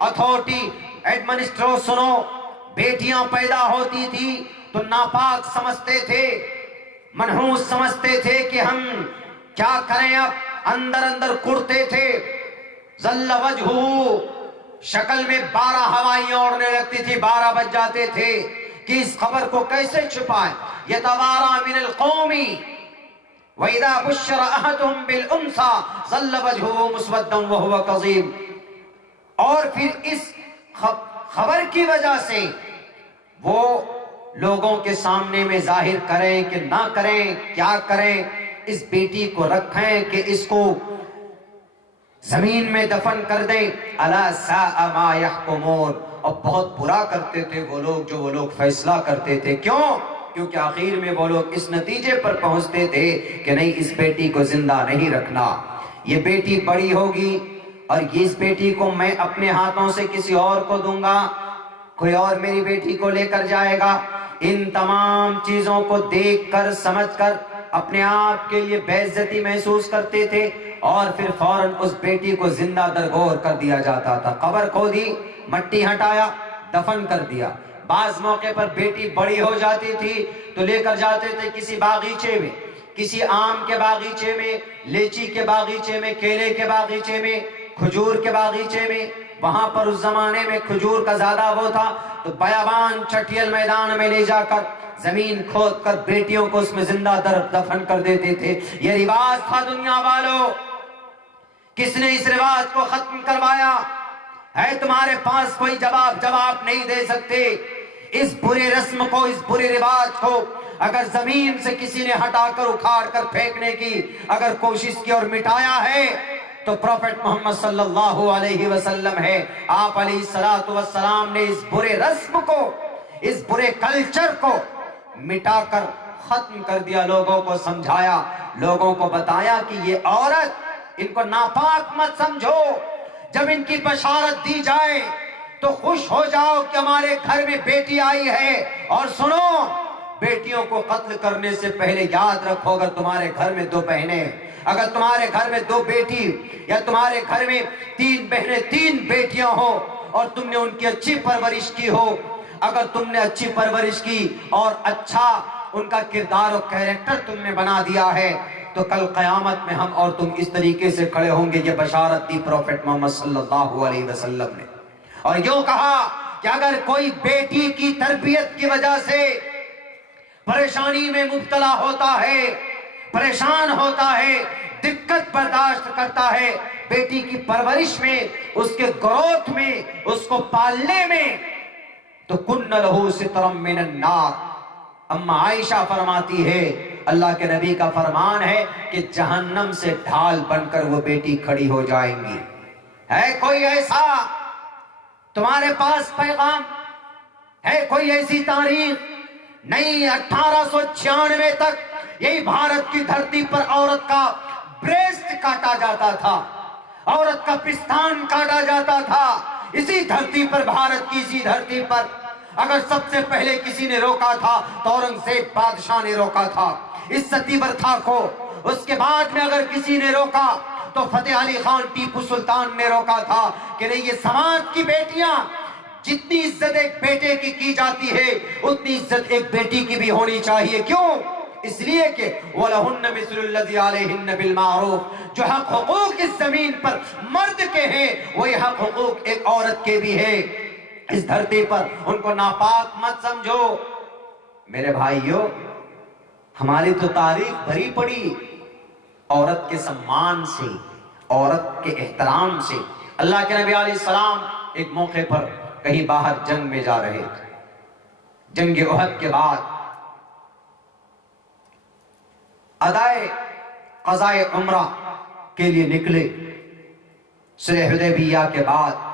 اتھارٹی ایڈمنسٹرو، سنو، بیٹیاں پیدا ہوتی تھی تو ناپاک سمجھتے تھے، منحوس سمجھتے تھے کہ ہم کیا کریں، اب اندر کڑتے تھے۔ ظل وجہو، شکل میں 12 ہوائیاں اڑنے لگتی تھی، 12 بج جاتے تھے کہ اس خبر کو کیسے چھپائیں۔ یتوارا من القوم وَإِذَا بُشِّرَ أَحَدُهُمْ بِالْأُنثَى ظَلَّ وَجْهُهُ مُسْوَدًّا وَهُوَ كَظِيمٌ، اور پھر اس خبر کی وجہ سے وہ لوگوں کے سامنے میں ظاہر کریں کہ نہ کریں، کیا کریں، اس بیٹی کو رکھیں کہ اس کو زمین میں دفن کر دیں۔ الا ساء ما يحكمون، اور بہت برا کرتے تھے وہ لوگ فیصلہ کرتے تھے۔ کیوں؟ کیونکہ آخر میں وہ لوگ اس نتیجے پر پہنچتے تھے کہ نہیں، اس بیٹی کو زندہ نہیں رکھنا، یہ بیٹی بڑی ہوگی اور اس بیٹی کو میں اپنے ہاتھوں سے کسی اور کو دوں گا، کوئی اور میری بیٹی کو لے کر جائے گا۔ ان تمام چیزوں کو دیکھ کر، سمجھ کر اپنے آپ کے لیے بے عزتی محسوس کرتے تھے، اور پھر فوراً اس بیٹی کو زندہ درگور کر دیا جاتا تھا۔ قبر کھودی، مٹی ہٹایا، دفن کر دیا۔ بعض موقع پر بیٹی بڑی ہو جاتی تھی تو لے کر جاتے تھے کسی باغیچے میں، کسی آم کے باغیچے میں، لیچی کے باغیچے میں، کیلے کے باغیچے میں، کھجور کے باغیچے میں، وہاں پر اس زمانے میں کھجور کا زیادہ وہ تھا، تو بیابان چٹیل میدان میں لے جا کر زمین کھود کر بیٹیوں کو اس میں زندہ دفن کر دیتے تھے۔ یہ رواج تھا دنیا والوں۔ کس نے اس رواج کو ختم کروایا ہے؟ تمہارے پاس کوئی جواب نہیں دے سکتے۔ اس برے رسم کو، اس برے رواج کو اگر زمین سے کسی نے ہٹا کر اکھاڑ کر پھینکنے کی اگر کوشش کی اور مٹایا ہے تو پروفٹ محمد صلی اللہ علیہ وسلم ہے۔ آپ علیہ السلام نے اس برے رسم کو، اس برے کلچر کو مٹا کر ختم کر دیا، لوگوں کو سمجھایا، لوگوں کو بتایا کہ یہ عورت، ان کو ناپاک مت سمجھو، جب ان کی بشارت دی جائے تو خوش ہو جاؤ کہ ہمارے گھر میں بیٹی آئی ہے، اور سنو، بیٹیوں کو قتل کرنے سے پہلے یاد رکھو، اگر تمہارے گھر میں 2 بہنیں، اگر تمہارے گھر میں 2 بیٹی، یا تمہارے گھر میں 3 بہنیں، 3 بیٹیاں ہو، اور تم نے ان کی اچھی پرورش کی ہو، اگر تم نے اچھی پرورش کی اور اچھا ان کا کردار و کیریکٹر تم نے بنا دیا ہے، تو کل قیامت میں ہم اور تم اس طریقے سے کھڑے ہوں گے۔ یہ بشارت دی پروفٹ محمد صلی اللہ علیہ وسلم نے، اور یوں کہا کہ اگر کوئی بیٹی کی تربیت کی وجہ سے پریشانی میں مبتلا ہوتا ہے، پریشان ہوتا ہے، دقت برداشت کرتا ہے بیٹی کی پرورش میں، اس کے گروتھ میں، اس کو پالنے میں، تو کن لہو سترم من النار۔ اما عائشہ فرماتی ہے، اللہ کے نبی کا فرمان ہے کہ جہنم سے ڈھال بن کر وہ بیٹی کھڑی ہو جائیں گی۔ ہے کوئی ایسا تمہارے پاس پیغام؟ ہے کوئی ایسی تاریخ؟ نہیں۔ 1896 تک یہی بھارت کی دھرتی پر عورت کا بریسٹ کاٹا جاتا تھا، عورت کا پستان کاٹا جاتا تھا، اسی دھرتی پر، بھارت کی اسی دھرتی پر۔ اگر سب سے پہلے کسی نے روکا تھا تو اورنگزیب بادشاہ نے روکا تھا اس ستی برتھا کو۔ اس کے بعد میں اگر کسی نے روکا تو فتح علی خان ٹیپو سلطان نے روکا تھا کہ نہیں، یہ سماج کی بیٹیاں، جتنی عزت ایک بیٹے کی جاتی ہے اتنی عزت ایک بیٹی کی بھی ہونی چاہیے۔ کیوں؟ اس لیے کہ وَلَهُنَّ مِثْلُ الَّذِي عَلَيْهِنَّ بِالْمَعْرُوفِ، جو حق حقوق اس زمین پر مرد کے ہیں وہی حق حقوق ایک عورت کے بھی ہے اس دھرتی پر۔ ان کو ناپاک مت سمجھو۔ میرے بھائیو، ہماری تو تاریخ بھری پڑی عورت کے سمان سے، عورت کے احترام سے۔ اللہ کے نبی علیہ السلام ایک موقع پر کہیں باہر جنگ میں جا رہے تھے، جنگ احد کے بعد ادائے قضائے عمرہ کے لیے نکلے۔ صلح حدیبیہ کے بعد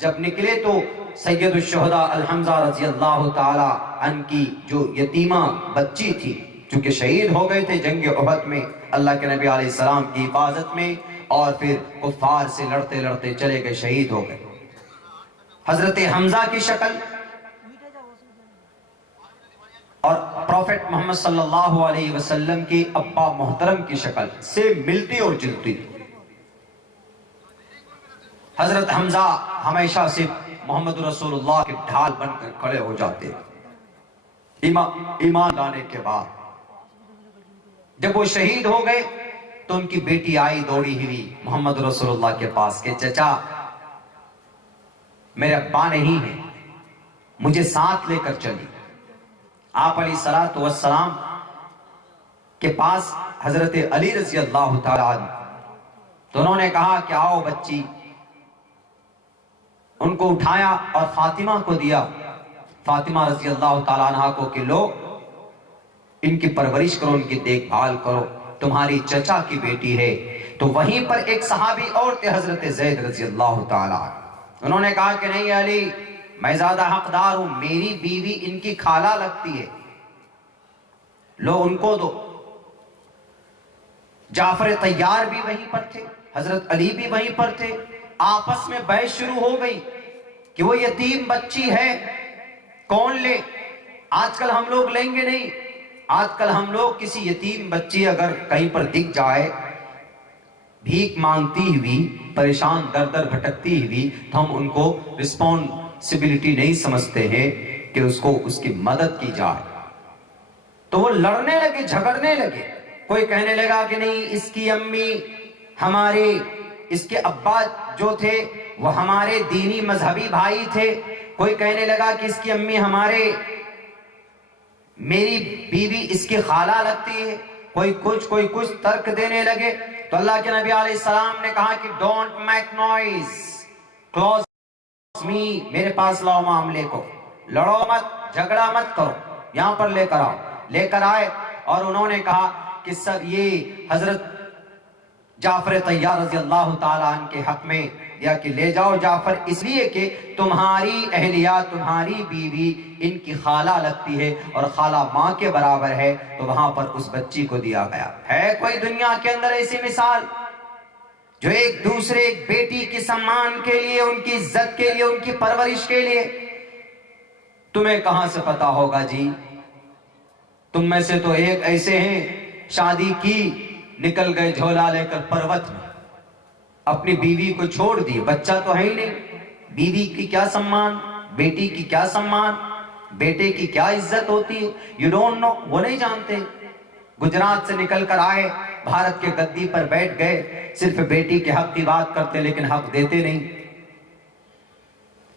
جب نکلے تو سید الشہداء الحمزہ رضی اللہ تعالی عنہ کی جو یتیمہ بچی تھی، چونکہ شہید ہو گئے تھے جنگ احد میں اللہ کے نبی علیہ السلام کی حفاظت میں، اور پھر کفار سے لڑتے لڑتے چلے گئے، شہید ہو گئے۔ حضرت حمزہ کی شکل اور پروفٹ محمد صلی اللہ علیہ وسلم کی ابا محترم کی شکل سے ملتی اور جلتی تھی۔ حضرت حمزہ ہمیشہ سے محمد رسول اللہ کے ڈھال بن کر کھڑے ہو جاتے، ایمان لانے کے بعد۔ جب وہ شہید ہو گئے تو ان کی بیٹی آئی دوڑی ہوئی محمد رسول اللہ کے پاس کہ چچا، میرے ابا نہیں ہیں، مجھے ساتھ لے کر چلی۔ آپ علیہ السلام کے پاس حضرت علی رضی اللہ تعالیٰ عنہ، تو انہوں نے کہا کہ آؤ بچی، ان کو اٹھایا اور فاطمہ کو دیا، فاطمہ رضی اللہ تعالیٰ عنہ کو کہ لو، ان کی پرورش کرو، ان کی دیکھ بھال کرو، تمہاری چچا کی بیٹی ہے۔ تو وہیں پر ایک صحابی اور تھے حضرت زید رضی اللہ تعالیٰ عنہ، انہوں نے کہا کہ نہیں علی، میں زیادہ حقدار ہوں، میری بیوی ان کی خالہ لگتی ہے، لو ان کو دو۔ جعفر طیار بھی وہیں پر تھے، حضرت علی بھی وہیں پر تھے، آپس میں بحث شروع ہو گئی کہ وہ یتیم بچی ہے، کون لے؟ آج کل ہم لوگ لیں گے نہیں، آج کل ہم لوگ کسی یتیم بچی اگر کہیں پر دکھ جائے بھیک مانگتی ہوئی، پریشان در در بھٹکتی ہوئی، تو ہم ان کو رسپانسبلٹی نہیں سمجھتے ہیں کہ اس کو اس کی مدد کی جائے۔ تو وہ لڑنے لگے، جھگڑنے لگے، کوئی کہنے لگا کہ نہیں اس کی امی ہمارے، اس کے ابا جو تھے وہ ہمارے دینی مذہبی بھائی تھے، کوئی کہنے لگا کہ اس کی امی میری بیوی اس کی خالہ لگتی ہے، کوئی کچھ ترک دینے لگے۔ تو اللہ کے نبی علیہ السلام نے کہا کہ ڈونٹ میک نوائز، کلوز می، میرے پاس لاؤ معاملے کو، لڑو مت، جھگڑا مت کرو، یہاں پر لے کر آؤ۔ لے کر آئے اور انہوں نے کہا کہ سب یہ حضرت جعفر طیار رضی اللہ تعالیٰ عنہ کے حق میں دیا کہ لے جاؤ جعفر، اس لیے کہ تمہاری اہلیہ، تمہاری بیوی ان کی خالہ لگتی ہے اور خالہ ماں کے برابر ہے، تو وہاں پر اس بچی کو دیا گیا۔ ہے کوئی دنیا کے اندر ایسی مثال جو ایک دوسرے ایک بیٹی کی سمان کے لیے، ان کی عزت کے لیے، ان کی پرورش کے لیے؟ تمہیں کہاں سے پتا ہوگا جی؟ تم میں سے تو ایک ایسے ہیں شادی کی، نکل گئے جھولا لے کر پروت میں، اپنی بیوی کو چھوڑ دی، بچہ تو ہے ہی نہیں، بیوی کی کیا سمان، بیٹی کی کیا سمان، بیٹے کی کیا عزت ہوتی ہے، یو ڈونٹ نو، وہ نہیں جانتے۔ گجرات سے نکل کر آئے، بھارت کے گدی پر بیٹھ گئے، صرف بیٹی کے حق کی بات کرتے لیکن حق دیتے نہیں۔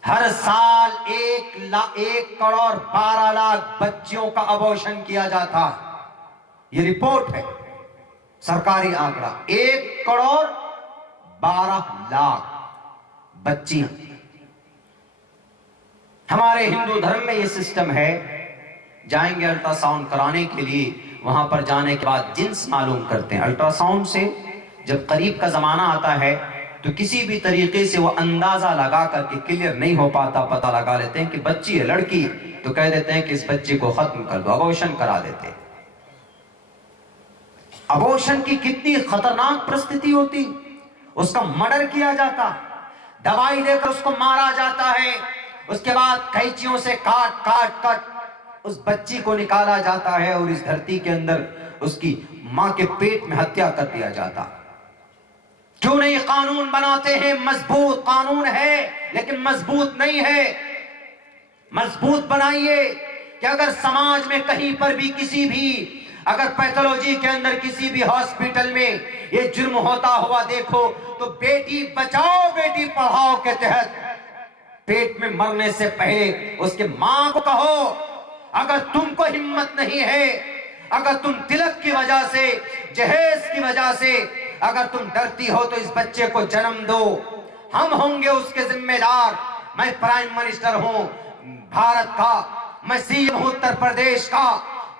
ہر سال 1,12,00,000 بچیوں کا ابورشن کیا جاتا، یہ رپورٹ ہے، سرکاری آنکڑا، 1,12,00,000 بچیاں۔ ہمارے ہندو دھرم میں یہ سسٹم ہے، جائیں گے الٹرا ساؤنڈ کرانے کے لیے، وہاں پر جانے کے بعد جنس معلوم کرتے ہیں الٹرا ساؤنڈ سے۔ جب قریب کا زمانہ آتا ہے تو کسی بھی طریقے سے وہ اندازہ لگا کر کے کلیئر نہیں ہو پاتا، پتہ لگا لیتے ہیں کہ بچی ہے، لڑکی ہے، تو کہہ دیتے ہیں کہ اس بچی کو ختم کر دو، ابورشن کرا دیتے ہیں۔ ابورشن کی کتنی خطرناک پرستھتی ہوتی، اس کا مرڈر کیا جاتا، دوائی دے کر اس کو مارا جاتا ہے، اس کے بعد قینچیوں سے کاٹ اس بچی کو نکالا جاتا ہے اور اس دھرتی کے اندر اس کی ماں کے پیٹ میں ہتیا کر دیا جاتا۔ کیوں نہیں قانون بناتے ہیں؟ مضبوط قانون ہے لیکن مضبوط نہیں ہے۔ مضبوط بنائیے کہ اگر سماج میں کہیں پر بھی کسی بھی، اگر پیتھولوجی کے اندر کسی بھی ہاسپٹل میں یہ جرم ہوتا ہوا دیکھو تو بیٹی بچاؤ بیٹی پڑھاؤ کے تحت پیٹ میں مرنے سے پہلے اس کے ماں کو کہو اگر تم کو ہمت نہیں ہے، اگر تم تلک کی وجہ سے، جہیز کی وجہ سے اگر تم ڈرتی ہو تو اس بچے کو جنم دو، ہم ہوں گے اس کے ذمہ دار۔ میں پرائم منسٹر ہوں بھارت کا، میں سی ایم ہوں اتر پردیش کا،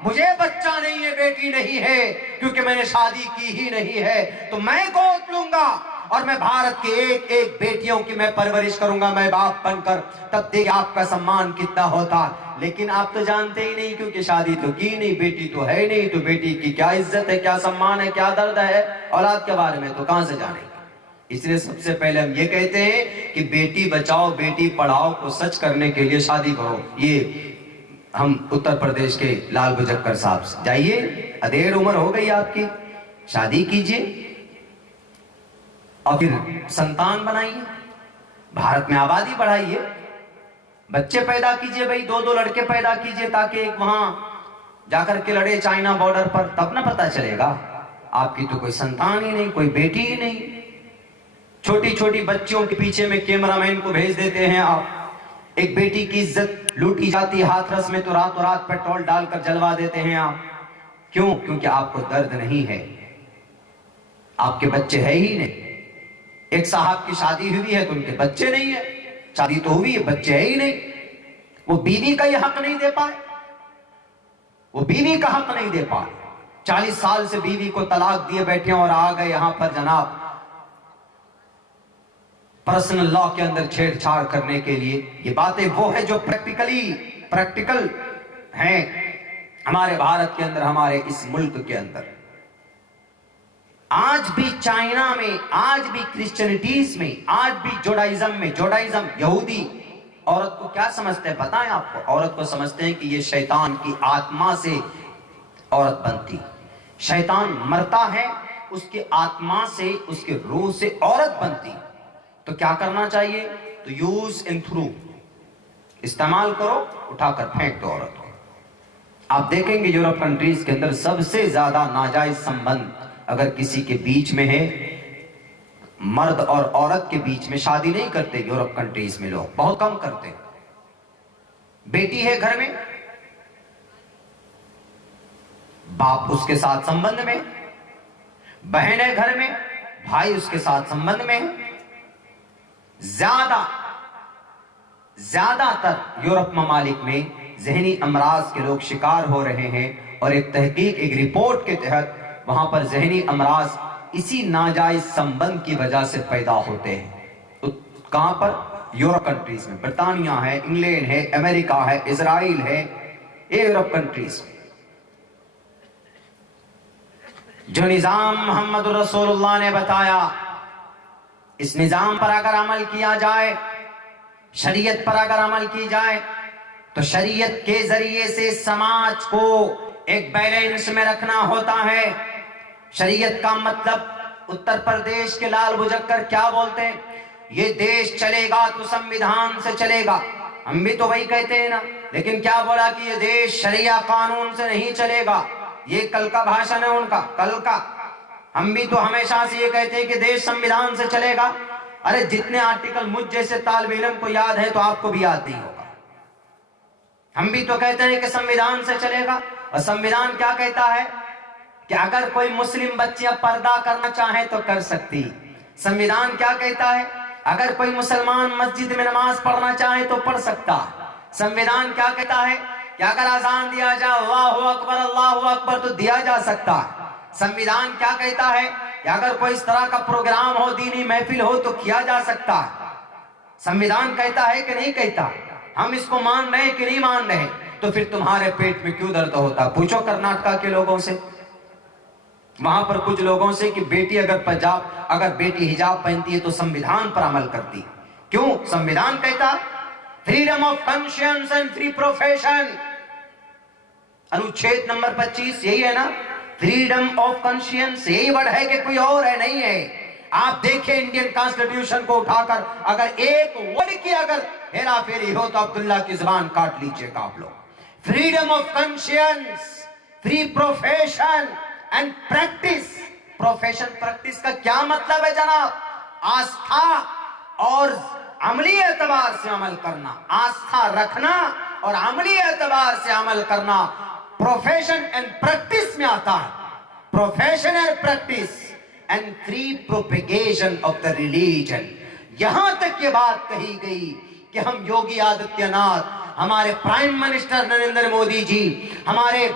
مجھے بچہ نہیں ہے، بیٹی نہیں ہے، کیونکہ میں نے شادی کی ہی نہیں ہے، تو میں گود لوں گا اور میں بھارت کے ایک ایک بیٹیوں کی میں پرورش کروں گا، میں باپ بن کر، تب دیکھ آپ کا سمان کتنا ہوتا۔ لیکن آپ تو جانتے ہی نہیں، کیونکہ شادی تو کی نہیں، بیٹی تو ہے نہیں، تو بیٹی کی کیا عزت ہے، کیا سمان ہے، کیا درد ہے، اولاد کے بارے میں تو کہاں سے جانے گا۔ اس لیے سب سے پہلے ہم یہ کہتے ہیں کہ بیٹی بچاؤ بیٹی پڑھاؤ کو سچ کرنے کے لیے شادی کرو۔ یہ ہم اتر پردیش کے لال بجکر صاحب سے، جائیے، ادھیڑ عمر ہو گئی آپ کی، شادی کیجئے اور پھر سنتان بنائیے، بھارت میں آبادی بڑھائیے، بچے پیدا کیجئے، بھائی 2 لڑکے پیدا کیجئے تاکہ ایک وہاں جا کر کے لڑے چائنا بارڈر پر، تب نہ پتہ چلے گا آپ کی تو کوئی سنتان ہی نہیں، کوئی بیٹی ہی نہیں۔ چھوٹی چھوٹی بچیوں کے پیچھے میں کیمرہ مین کو بھیج دیتے ہیں آپ، ایک بیٹی کی عزت لوٹی جاتی ہاتھرس میں تو راتوں رات پیٹرول ڈال کر جلوا دیتے ہیں آپ۔ کیوں؟ کیونکہ آپ کو درد نہیں ہے، آپ کے بچے ہے ہی نہیں۔ ایک صاحب کی شادی ہوئی ہے تو ان کے بچے نہیں ہیں، شادی تو ہوئی ہے بچے ہے ہی نہیں، وہ بیوی کا یہ حق نہیں دے پائے، وہ بیوی کا حق نہیں دے پائے۔ 40 سال سے بیوی کو طلاق دیے بیٹھے ہیں اور آ گئے یہاں پر جناب پرسنل لا کے اندر چھیڑ چھاڑ کرنے کے لیے۔ یہ باتیں وہ ہے جو پریکٹیکل ہیں ہمارے بھارت کے اندر، ہمارے اس ملک کے اندر۔ آج بھی چائنا میں، آج بھی کرسچینٹیز میں، آج بھی جوڈائزم یہودی عورت کو کیا سمجھتے ہیں پتہ ہے آپ کو؟ عورت کو سمجھتے ہیں کہ یہ شیطان کی آتما سے عورت بنتی، شیطان مرتا ہے اس کے آتما سے، اس کے روح سے عورت بنتی۔ تو کیا کرنا چاہیے؟ تو یوز اینڈ تھرو، استعمال کرو، اٹھا کر پھینک دو عورت کو۔ آپ دیکھیں گے یورپ کنٹریز کے اندر سب سے زیادہ ناجائز سنبندھ اگر کسی کے بیچ میں ہے، مرد اور عورت کے بیچ میں شادی نہیں کرتے یورپ کنٹریز میں، لوگ بہت کم کرتے. بیٹی ہے گھر میں، باپ اس کے ساتھ سنبندھ میں، بہن ہے گھر میں، بھائی اس کے ساتھ سنبندھ میں. زیادہ تر یورپ ممالک میں ذہنی امراض کے لوگ شکار ہو رہے ہیں، اور ایک تحقیق، ایک رپورٹ کے تحت وہاں پر ذہنی امراض اسی ناجائز سنبندھ کی وجہ سے پیدا ہوتے ہیں. تو کہاں پر؟ یورپ کنٹریز میں. برطانیہ ہے، انگلینڈ ہے، امریکہ ہے، اسرائیل ہے، یہ یورپ کنٹریز میں. جو نظام محمد رسول اللہ نے بتایا، اس نظام پر اگر عمل کیا جائے، شریعت پر اگر عمل کی جائے، تو شریعت کے ذریعے سے سماج کو ایک بیلنس میں رکھنا ہوتا ہے. شریعت کا مطلب اتر پردیش کے لال بجکر کیا بولتے ہیں؟ یہ دیش چلے گا تو سنویدھان سے چلے گا. ہم بھی تو وہی کہتے ہیں نا، لیکن کیا بولا کہ یہ دیش شریعہ قانون سے نہیں چلے گا. یہ کل کا بھاشن ہے ان کا، کل کا. ہم بھی تو ہمیشہ سے یہ کہتے ہیں کہ دیش سنویدھان سے چلے گا. ارے جتنے آرٹیکل مجھ جیسے طالب علم کو یاد ہے تو آپ کو بھی یاد نہیں ہوگا. ہم بھی تو کہتے ہیں کہ سنویدھان سے چلے گا، اور سنویدھان کیا کہتا ہے کہ اگر کوئی مسلم بچیاں پردہ کرنا چاہے تو کر سکتی. سنویدھان کیا کہتا ہے؟ اگر کوئی مسلمان مسجد میں نماز پڑھنا چاہے تو پڑھ سکتا. سنویدھان کیا کہتا ہے کہ اگر اذان دیا جائے اللہ اکبر تو دیا جا سکتا. سنویدھان کیا کہتا ہے کہ اگر کوئی اس طرح کا پروگرام ہو، دینی محفل ہو تو کیا جا سکتا. سنویدھان کہتا ہے کہ نہیں کہتا؟ ہم اس کو مان رہے کہ نہیں مان رہے؟ تو پھر تمہارے پیٹ میں کیوں درد ہوتا؟ پوچھو کرناٹکا کے لوگوں سے، وہاں پر کچھ لوگوں سے کہ بیٹی اگر بیٹی حجاب پہنتی ہے تو سنویدھان پر عمل کرتی. کیوں؟ سنویدھان کہتا freedom of conscience and free profession. انوچھید نمبر 25 یہی ہے نا، فریڈم آف کانشینس. یہی ورڈ ہے کہ کوئی اور ہے؟ نہیں ہے. آپ دیکھیں انڈین کانسٹیٹیوشن کو اٹھا کر، اگر ایک ورڈ کی اگر ہیرا پھیری ہو تو عبداللہ کی زبان کاٹ لیجئے گا آپ لوگ. Freedom of conscience, free profession and practice. Profession practice کا کیا مطلب ہے جناب؟ آستھا اور عملی اعتبار سے عمل کرنا. آستھا رکھنا اور عملی اعتبار سے عمل کرنا پروفیشن اینڈ پریکٹس میں آتا ہے. Profession and practice and free propagation of the religion. یہاں تک یہ بات کہی گئی کہ ہم یوگی آدتیہ ناتھ، ہمارے پرائم منسٹر نریندر مودی جی، ہمارے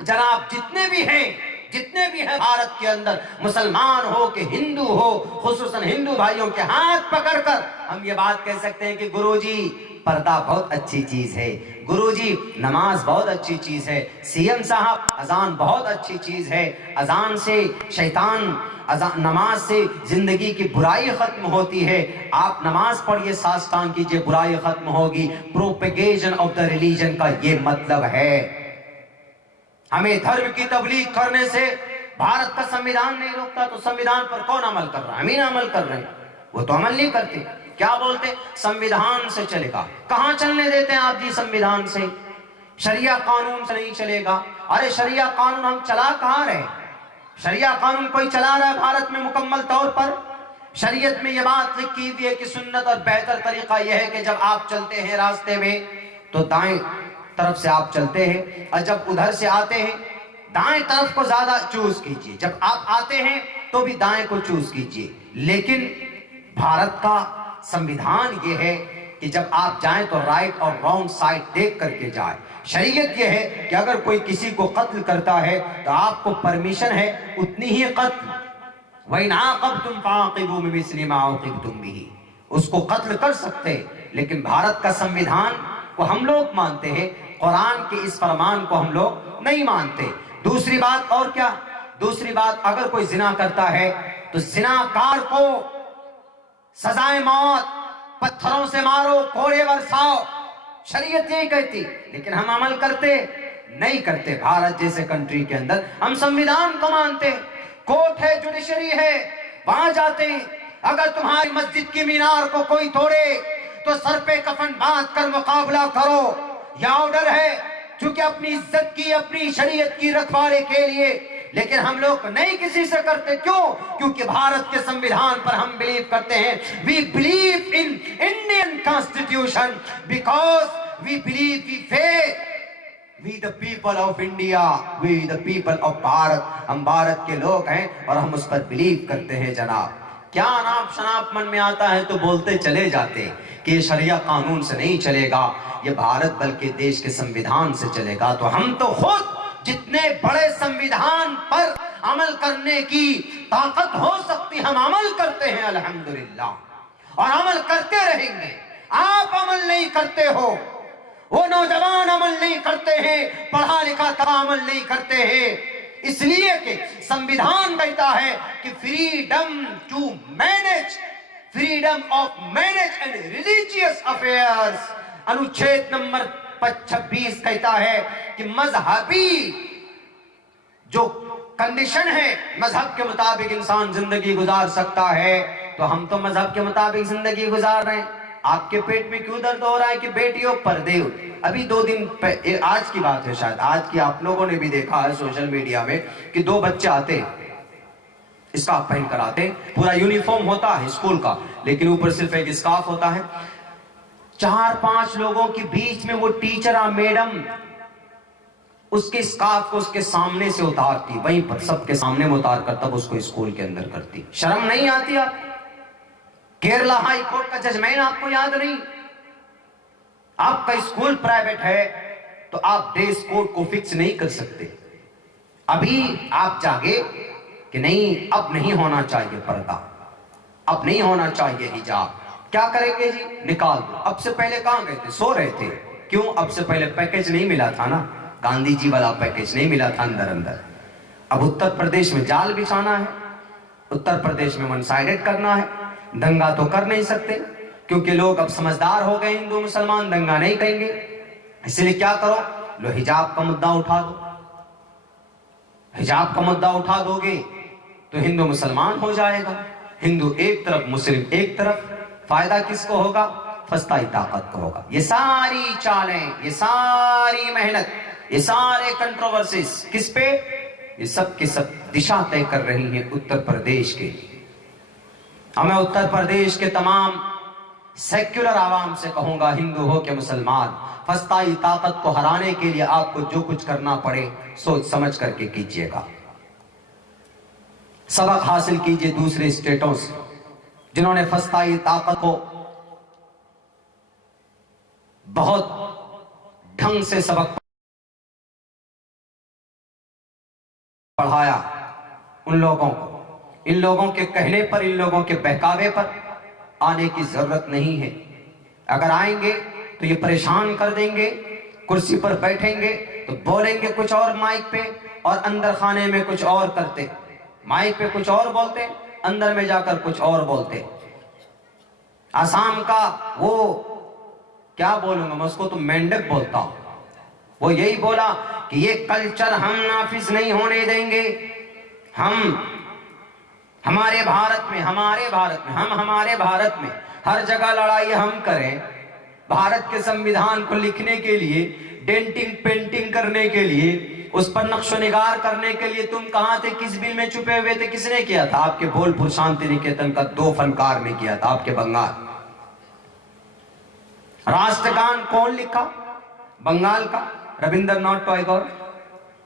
جناب جتنے بھی ہیں بھارت کے اندر، مسلمان ہو کہ ہندو ہو، خصوصاً ہندو بھائیوں کے ہاتھ پکڑ کر ہم یہ بات کہہ سکتے ہیں کہ گرو جی پردہ بہت اچھی چیز ہے، گرو جی نماز بہت اچھی چیز ہے، سی ایم صاحب اذان بہت اچھی چیز ہے. اذان سے شیطان، نماز سے زندگی کی برائی ختم ہوتی ہے. آپ نماز پڑھیے، ساستان کیجئے، برائی ختم ہوگی. پروپیگیشن آف دا ریلیجن کا یہ مطلب ہے. ہمیں دھرم کی تبلیغ کرنے سے بھارت کا سنویدھان نہیں روکتا، تو سنویدھان پر کون عمل کر رہا ہے؟ ہم ہی نہ عمل کر رہے ہیں. وہ تو عمل نہیں کرتے. کیا بولتے؟ سنویدھان سے چلے گا. کہاں چلنے دیتے ہیں آپ جی سنویدھان سے؟ شریعہ قانون سے نہیں چلے گا. ارے شریعہ قانون ہم چلا کہاں رہے؟ شریعہ قانون کوئی چلا رہا ہے بھارت میں مکمل طور پر؟ شریعت میں یہ بات لکھی ہوئی ہے کہ سنت اور بہتر طریقہ یہ ہے کہ جب آپ چلتے ہیں راستے میں تو دائیں طرف سے آپ چلتے ہیں، اور جب ادھر سے آتے ہیں دائیں طرف کو زیادہ چوز کیجئے. جب آپ آتے ہیں تو بھی دائیں کو چوز کیجئے. لیکن بھارت کا سنویدھان یہ ہے کہ جب آپ جائیں تو رائٹ اور رانگ سائڈ دیکھ کر کے جائیں. شریعت یہ ہے کہ اگر کوئی کسی کو قتل کرتا ہے تو آپ کو پرمیشن ہے اتنی ہی قتل. وَإِنْ عَاقَبْتُمْ فَعَاقِبُوا بِمِثْلِ مَا عُوقِبْتُمْ بِهِ. اس کو قتل کر سکتے. لیکن بھارت کا سنویدھان کو ہم لوگ مانتے ہیں، قرآن کے اس فرمان کو ہم لوگ نہیں مانتے. دوسری بات اور کیا؟ دوسری بات، اگر کوئی زنا کرتا ہے تو زناکار کو سزائے موت، پتھروں سے مارو، کوڑے برساؤ. شریعت یہی کہتی، لیکن ہم عمل کرتے نہیں کرتے. بھارت جیسے کنٹری کے اندر ہم سنویدھان کو مانتے. کورٹ ہے، جوڈیشری ہے، وہاں جاتے ہیں. اگر تمہاری مسجد کی مینار کو کوئی توڑے تو سر پہ کفن باندھ کر مقابلہ کرو. یہ آرڈر ہے چونکہ اپنی عزت کی اپنی شریعت کی رکھوالی کے لیے، لیکن ہم لوگ نہیں کسی سے کرتے. کیوں؟ کیونکہ بھارت کے سنویدھان پر ہم بلیو کرتے ہیں. we believe in Indian Constitution because we believe, we faith. We the people of India, we the people of Bharat. ہم بھارت کے لوگ ہیں اور ہم اس پر بلیو کرتے ہیں جناب. کیا ناپ شناپ من میں آتا ہے تو بولتے چلے جاتے کہ یہ شریعہ قانون سے نہیں چلے گا، یہ بھارت بلکہ دیش کے سنویدھان سے چلے گا. تو ہم تو خود جتنے بڑے سنویدھان پر عمل کرنے کی طاقت ہو سکتی ہم عمل کرتے ہیں الحمدللہ، اور عمل کرتے رہیں گے. آپ عمل نہیں کرتے ہو، وہ نوجوان عمل نہیں کرتے ہیں، پڑھا لکھا کا عمل نہیں کرتے ہیں، اس لیے کہ سنویدھان کہتا ہے کہ freedom to manage, freedom of manage and religious affairs. انوچھید نمبر 26 کہتا ہے کہ مذہبی جو کنڈیشن ہے مذہب کے مطابق انسان زندگی گزار سکتا ہے. تو ہم تو مذہب کے مطابق زندگی گزار رہے ہیں. آپ کے پیٹ میں کیوں درد ہو رہا ہے کہ بیٹیوں پردے؟ ابھی 2 دن آج کی بات ہے، شاید آج کی آپ لوگوں نے بھی دیکھا ہے سوشل میڈیا میں کہ 2 بچے آتے اسکارف پہن کر آتے، پورا یونیفارم ہوتا ہے اسکول کا لیکن اوپر صرف ایک اسکارف ہوتا ہے. 4-5 لوگوں کے بیچ میں وہ ٹیچر میڈم اس کے اسکارف کو اس کے سامنے سے اتارتی، وہیں پر سب کے سامنے میں اتار کر تب اس کو اسکول کے اندر کرتی. شرم نہیں آتی آپ؟ کیرلا ہائی کورٹ کا ججمنٹ آپ کو یاد نہیں؟ آپ کا اسکول پرائیویٹ ہے تو آپ ڈریس کوڈ کو فکس نہیں کر سکتے. ابھی آپ جاگے کہ نہیں اب نہیں ہونا چاہیے پردہ، اب نہیں ہونا چاہیے حجاب. کیا کریں گے جی؟ نکال دو. اب سے پہلے کہاں گئے تھے؟ سو رہے تھے. کیوں؟ اب سے پہلے پیکیج نہیں ملا تھا نا، گاندھی جی والا پیکیج نہیں ملا تھا اندر. اب اتر پردیش میں جال بچھانا ہے، اتر پردیش میں ون سائیڈڈ کرنا ہے. دنگا تو کر نہیں سکتے کیونکہ لوگ اب سمجھدار ہو گئے، ہندو مسلمان دنگا نہیں کریں گے. اس لیے کیا کرو؟ لو حجاب کا مدعا اٹھا دو. حجاب کا مدعا اٹھا دو گے تو ہندو مسلمان ہو جائے گا، ہندو ایک طرف مسلم ایک طرف. فائدہ کس کو ہوگا؟ فسطائی طاقت کو ہوگا. یہ ساری چالیں، یہ ساری محنت، یہ سارے کنٹروورسیز کس پہ؟ یہ سب کے سب دشا طے کر رہی ہیں اتر پردیش کے. میں اتر پردیش کے تمام سیکولر عوام سے کہوں گا، ہندو ہو کہ مسلمان، فسطائی طاقت کو ہرانے کے لیے آپ کو جو کچھ کرنا پڑے سوچ سمجھ کر کے کیجئے گا. سبق حاصل کیجئے دوسرے اسٹیٹوں سے جنہوں نے فسطائی طاقت کو بہت ڈھنگ سے سبق پڑھایا. ان لوگوں کو ان لوگوں کے کہنے پر، ان لوگوں کے بہکاوے پر آنے کی ضرورت نہیں ہے. اگر آئیں گے تو یہ پریشان کر دیں گے، کرسی پر بیٹھیں گے تو بولیں گے کچھ اور مائک پہ اور اندر خانے میں کچھ اور کرتے. مائک پہ کچھ اور بولتے، اندر میں جا کر کچھ اور بولتے. آسام کا وہ کیا بولوں گا میں اس کو، تو مینڈک بولتا ہوں، وہ یہی بولا کہ یہ کلچر ہم نافذ نہیں ہونے دیں گے. ہم ہمارے بھارت میں ہمارے بھارت میں ہر جگہ لڑائی ہم کریں. بھارت کے سنویدھان کو لکھنے کے لیے، ڈینٹنگ پینٹنگ کرنے کے لیے، اس پر نقش و نگار کرنے کے لیے تم کہاں تھے؟ کس بل میں چھپے ہوئے تھے؟ کس نے کیا تھا؟ آپ کے بول پور شانتی نکیتن کا 2 فنکار نے کیا تھا، آپ کے بنگال. راشٹر گان کون لکھا؟ بنگال کا ربندر ناتھ ٹیگور.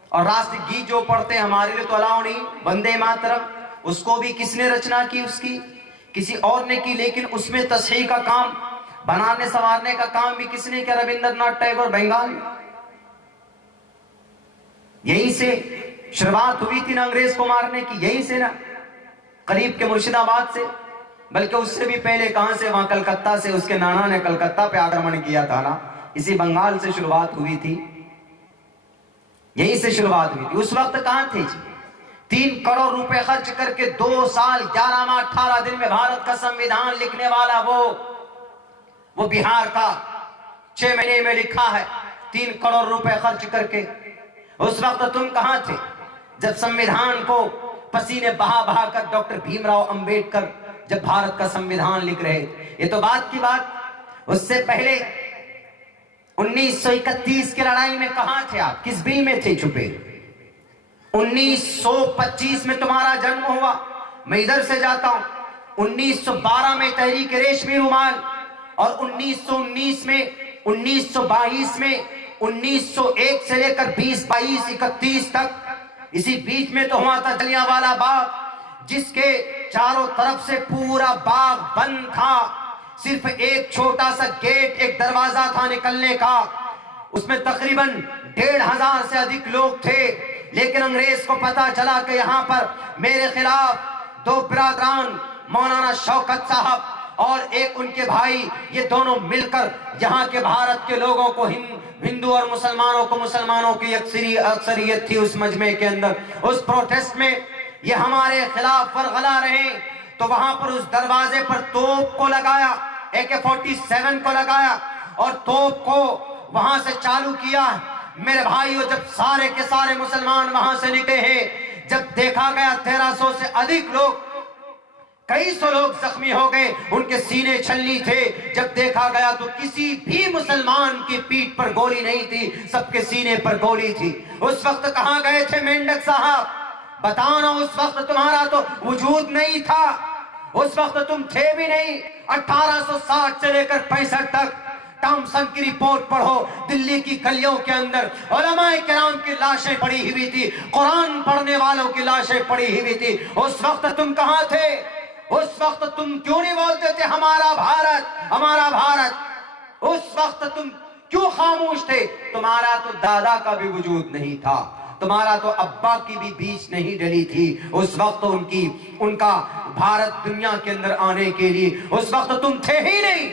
اور راشٹر گیت جو پڑھتے ہمارے لیے تو الاؤ نہیں، وندے ماترم، اس کو بھی کس نے رچنا کی؟ اس کی کسی اور نے کی، لیکن اس میں تصحیح کا کام، بنانے سنوارنے کا کام بھی کس نے کیا؟ ربندر ناتھ ٹیگور بنگال. یہیں سے شروعات ہوئی تھی نا انگریز کو مارنے کی، یہیں سے نا، قریب کے مرشد آباد سے. بلکہ اس سے بھی پہلے کہاں سے؟ وہاں کلکتہ سے، اس کے نانا نے کلکتہ پہ آکرمن کیا تھا نا، اسی بنگال سے شروعات ہوئی تھی، یہیں سے شروعات ہوئی تھی. اس وقت کہاں تھے جی؟ 3 کروڑ روپے خرچ کر کے 2 سال 11 ماہ 18 دن میں بھارت کا سنویدھان لکھنے والا وہ بہار کا 6 مہینے میں لکھا ہے 3 کروڑ روپے خرچ کر کے. اس وقت تم کہاں تھے جب سنویدھان کو پسینے بہا بہا کر ڈاکٹر بھیم راؤ امبیڈکر جب بھارت کا سنویدھان لکھ رہے؟ یہ تو بات کی بات. اس سے پہلے 1931 کی لڑائی میں کہاں تھے آپ؟ کس بی میں تھے چھپے؟ 1925 میں تمہارا جنم ہوا، میں ادھر سے جاتا ہوں۔ 1912 میں تحریک ریشمی رومال، اور 1919 میں، 1922 میں، 1901 سے لے کر 20، 22، 31 تک، اسی بیچ میں تو ہوا تھا جلیانوالہ باغ، جس کے چاروں طرف سے پورا باغ بند تھا، صرف ایک چھوٹا سا گیٹ، ایک دروازہ تھا نکلنے کا، اس میں تقریباً 1500 سے ادھک لوگ تھے، لیکن انگریز کو پتا چلا کہ یہاں پر میرے خلاف دو برادران مولانا شوکت صاحب اور ایک ان کے بھائی، یہ دونوں مل کر یہاں کے بھارت کے لوگوں کو، ہندو اور مسلمانوں کی اکثریت تھی اس مجمع کے اندر، اس پروٹیسٹ میں یہ ہمارے خلاف ورغلا رہے، تو وہاں پر اس دروازے پر توپ کو لگایا، AK-47 کو لگایا اور توپ کو وہاں سے چالو کیا۔ میرے بھائیو، جب سارے کے سارے مسلمان وہاں سے نکلے ہیں، جب دیکھا گیا 1300 سے ادھک لوگ، کئی سو لوگ زخمی ہو گئے، ان کے سینے چھلنی تھے، جب دیکھا گیا تو کسی بھی مسلمان کی پیٹھ پر گولی نہیں تھی، سب کے سینے پر گولی تھی۔ اس وقت کہاں گئے تھے مینڈک صاحب؟ بتانا، اس وقت تمہارا تو وجود نہیں تھا، اس وقت تم تھے بھی نہیں۔ 1860 سے لے کر 65 تک ٹامسن کی رپورٹ پڑھو، دلی کی گلیوں کے اندر علماء کرام کی لاشیں پڑی ہوئی تھی، قرآن پڑھنے والوں کی لاشیں پڑی ہوئی تھی۔ اس وقت تم کہاں تھے؟ اس وقت تم کیوں نہیں بولتے تھے ہمارا بھارت، ہمارا بھارت؟ اس وقت تم کیوں خاموش تھے؟ تمہارا تو دادا کا بھی وجود نہیں تھا، تمہارا تو ابا کی بھی بیچ نہیں ڈلی تھی اس وقت، ان کا بھارت دنیا کے اندر آنے کے لیے اس وقت تم تھے ہی نہیں۔